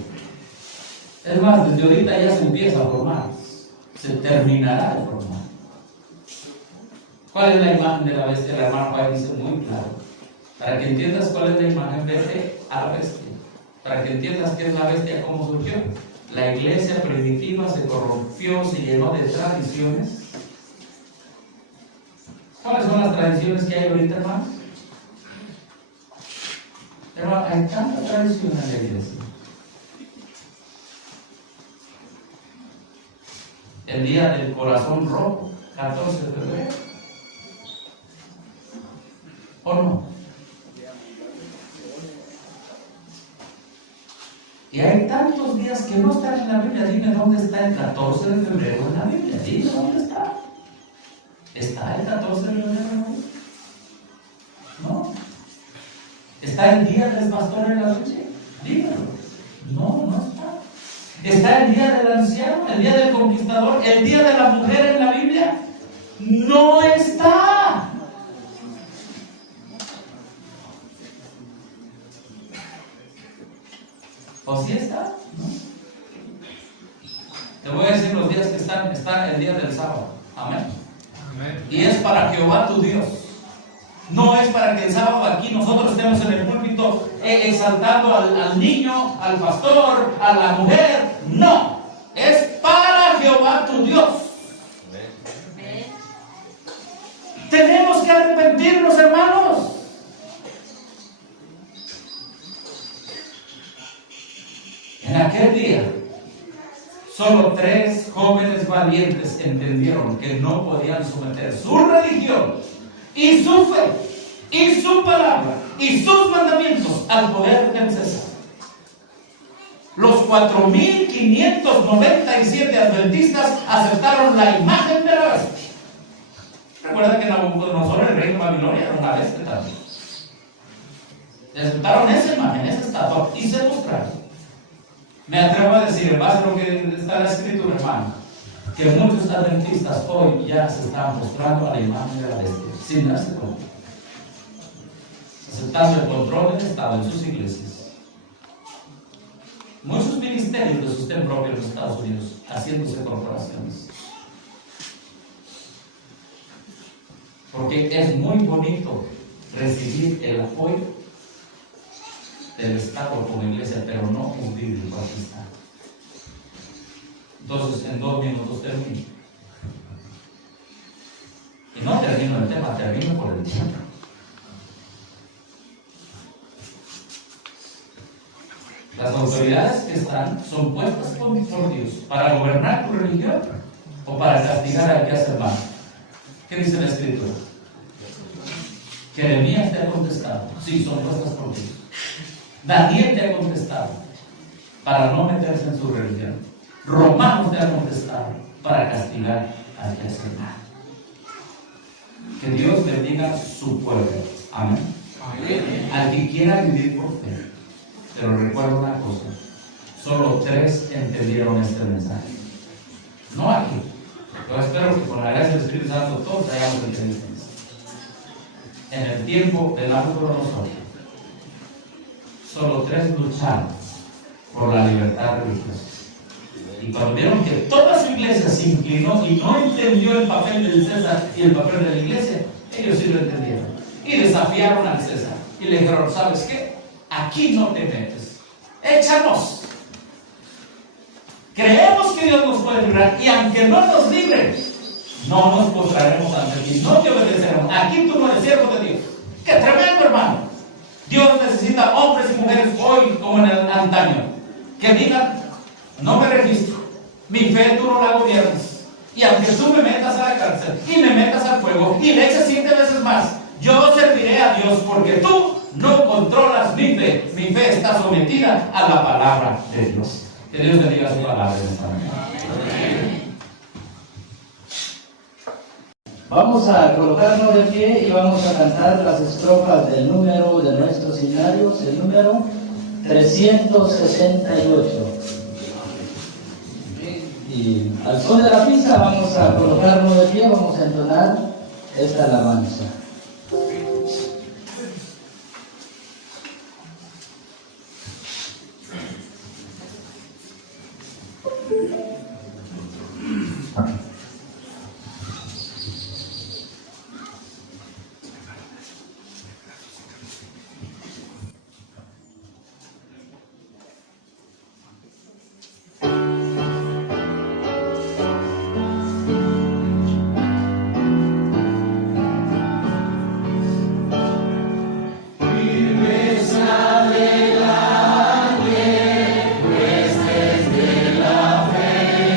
Es más, desde ahorita ya se empieza a formar. Se terminará de formar. ¿Cuál es la imagen de la bestia? La hermana Pablo dice muy claro. Para que entiendas cuál es la imagen, vete a la bestia. Para que entiendas qué es la bestia, cómo surgió. La iglesia primitiva se corrompió, se llenó de tradiciones. ¿Cuáles son las tradiciones que hay ahorita, hermanos? Pero hay tanta tradición en la iglesia. El día del corazón rojo, 14 de febrero. ¿O no? Y hay tantos días que no están en la Biblia. Dime dónde está el 14 de febrero en la Biblia. Dime dónde está. ¿Está el 14 de febrero en la Biblia? No. ¿Está el día del pastor en la Biblia? Dímelo. No, no está. ¿Está el día del anciano, el día del conquistador, el día de la mujer en la Biblia? No está. ¿O sí está? ¿No? Te voy a decir los días que están. Está el día del sábado. Amén. Amén. Y es para Jehová tu Dios. No es para que el sábado aquí nosotros estemos en el púlpito exaltando al niño, al pastor, a la mujer. No, es para Jehová tu Dios. Tenemos que arrepentirnos, hermanos. En aquel día, solo 3 jóvenes valientes entendieron que no podían someter su religión y su fe y su palabra y sus mandamientos al poder del César. Los 4.597 adventistas aceptaron la imagen de la bestia. Recuerda que Nabucodonosor, el rey de Babilonia, era una bestia también. Aceptaron esa imagen, esa estatua y se mostraron. Me atrevo a decir, en base a lo que está en la escritura, hermano, que muchos adventistas hoy ya se están mostrando a la imagen de la bestia, sin darse cuenta, aceptando el control del Estado en sus iglesias. Muchos ministerios de sostén propio en los Estados Unidos, haciéndose corporaciones. Porque es muy bonito recibir el apoyo del Estado como iglesia, pero no cumplir el está. Entonces, en 2 minutos termino. Y no termino el tema, termino por el tiempo. Las autoridades que están son puestas por Dios para gobernar tu religión o para castigar al que hace mal. ¿Qué dice la Escritura? Jeremías te ha contestado. Sí, son puestas por Dios. Daniel te ha contestado para no meterse en su religión. Romanos te ha contestado para castigar al que hace mal. Que Dios bendiga su pueblo. Amén. Amén. Al que quiera vivir por fe. Pero recuerda una cosa, solo 3 entendieron este mensaje. No aquí. Yo espero que con la gracia del Espíritu Santo todos hayamos entendido esto. En el tiempo del Nabucodonosor, solo 3 lucharon por la libertad religiosa. Y cuando vieron que toda su iglesia se inclinó y no entendió el papel del César y el papel de la iglesia, ellos sí lo entendieron. Y desafiaron al César. Y le dijeron, ¿sabes qué? Aquí no te metes. Échanos. Creemos que Dios nos puede librar y aunque no nos libre, no nos postraremos ante ti, no te obedeceremos. Aquí tú no eres siervo de Dios. ¡Qué tremendo, hermano! Dios necesita hombres y mujeres hoy como en el antaño que digan, no me registro, mi fe tú no la gobiernas, y aunque tú me metas a la cárcel y me metas al fuego y le eches 7 veces más, yo serviré a Dios porque tú no controlas mi fe. Mi fe está sometida a la palabra de Dios. Que Dios bendiga su palabra en esta mañana. Vamos a colocarnos de pie y vamos a cantar las estrofas del número de nuestros himnarios, el número 368. Y al son de la pizza vamos a colocarnos de pie, vamos a entonar esta alabanza. Firmeza de la fe, pues desde la fe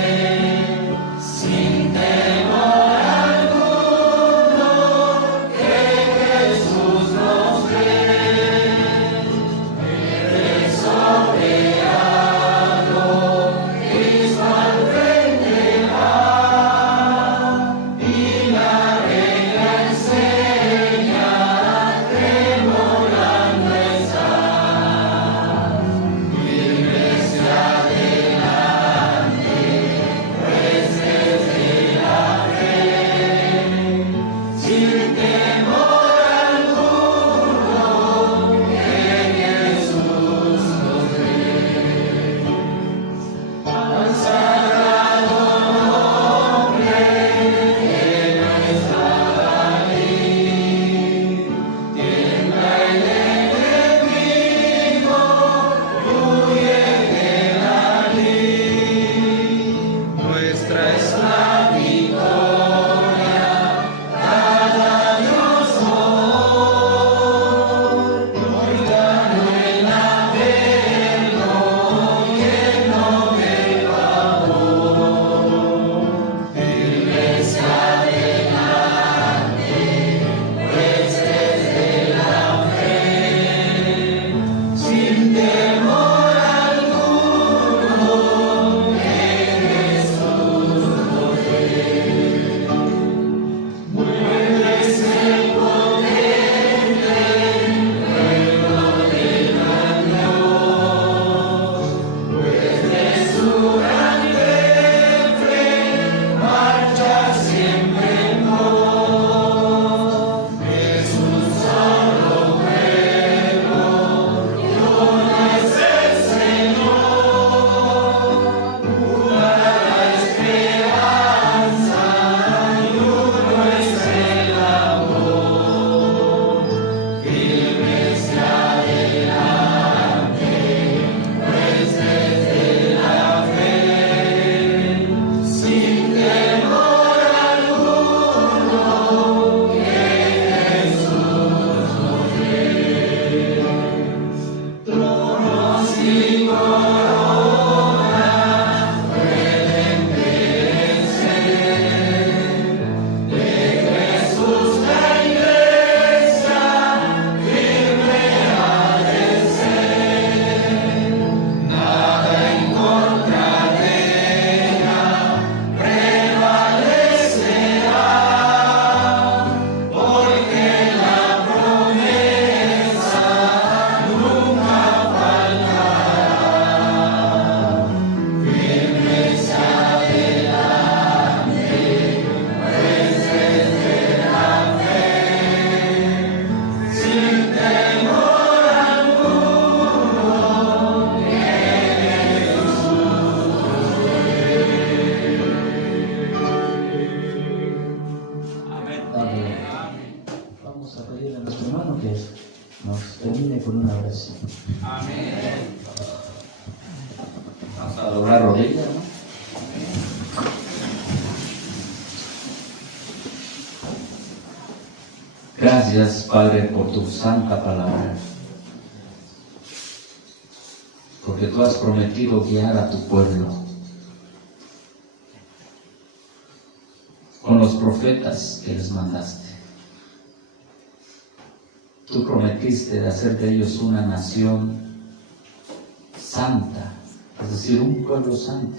a doblar rodillas, ¿no? Gracias, Padre, por tu santa palabra, porque tú has prometido guiar a tu pueblo con los profetas que les mandaste. Tú prometiste de hacer de ellos una nación santa, es decir, un pueblo santo,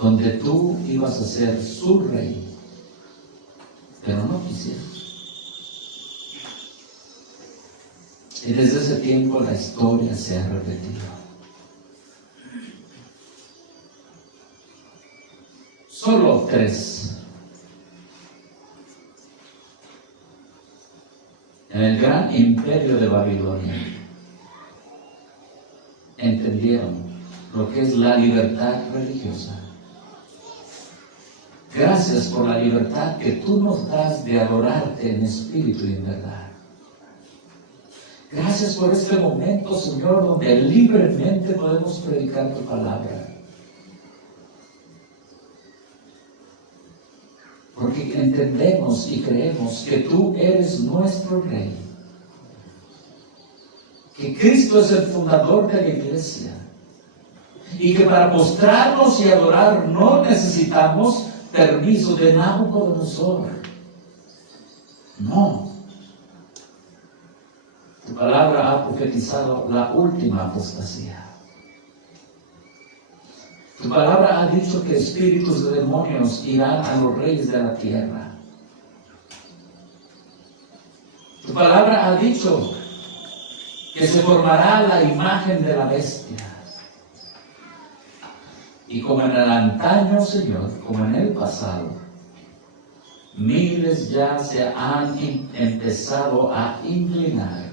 donde tú ibas a ser su rey, pero no quisieron. Y desde ese tiempo la historia se ha repetido. Solo 3. En el gran imperio de Babilonia entendieron lo que es la libertad religiosa. Gracias por la libertad que tú nos das de adorarte en espíritu y en verdad. Gracias por este momento, Señor, donde libremente podemos predicar tu palabra. Porque entendemos y creemos que tú eres nuestro Rey. Que Cristo es el fundador de la iglesia. Y que para postrarnos y adorar no necesitamos permiso de Nabucodonosor. No. Tu palabra ha profetizado la última apostasía. Tu palabra ha dicho que espíritus de demonios irán a los reyes de la tierra. Tu palabra ha dicho que se formará la imagen de la bestia. Y como en el antaño, Señor, como en el pasado, miles ya se han empezado a inclinar,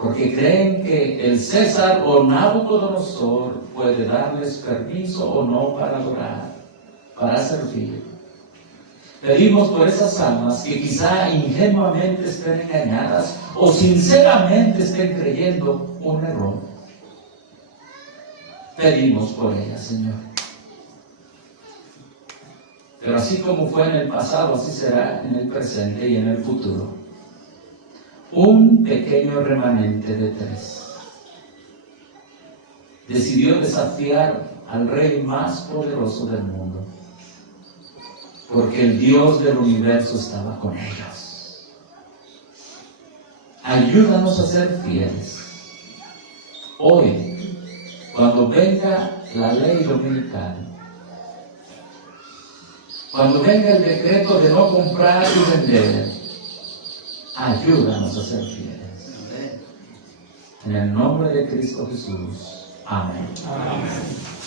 porque creen que el César o Nabucodonosor puede darles permiso o no para adorar, para servir. Pedimos por esas almas que quizá ingenuamente estén engañadas o sinceramente estén creyendo un error. Pedimos por ellas, Señor. Pero así como fue en el pasado, así será en el presente y en el futuro. Un pequeño remanente de 3 decidió desafiar al rey más poderoso del mundo, porque el Dios del universo estaba con ellos. Ayúdanos a ser fieles. Hoy, cuando venga la ley dominical, cuando venga el decreto de no comprar y vender, ayúdanos a ser fieles. En el nombre de Cristo Jesús. Amén. Amén.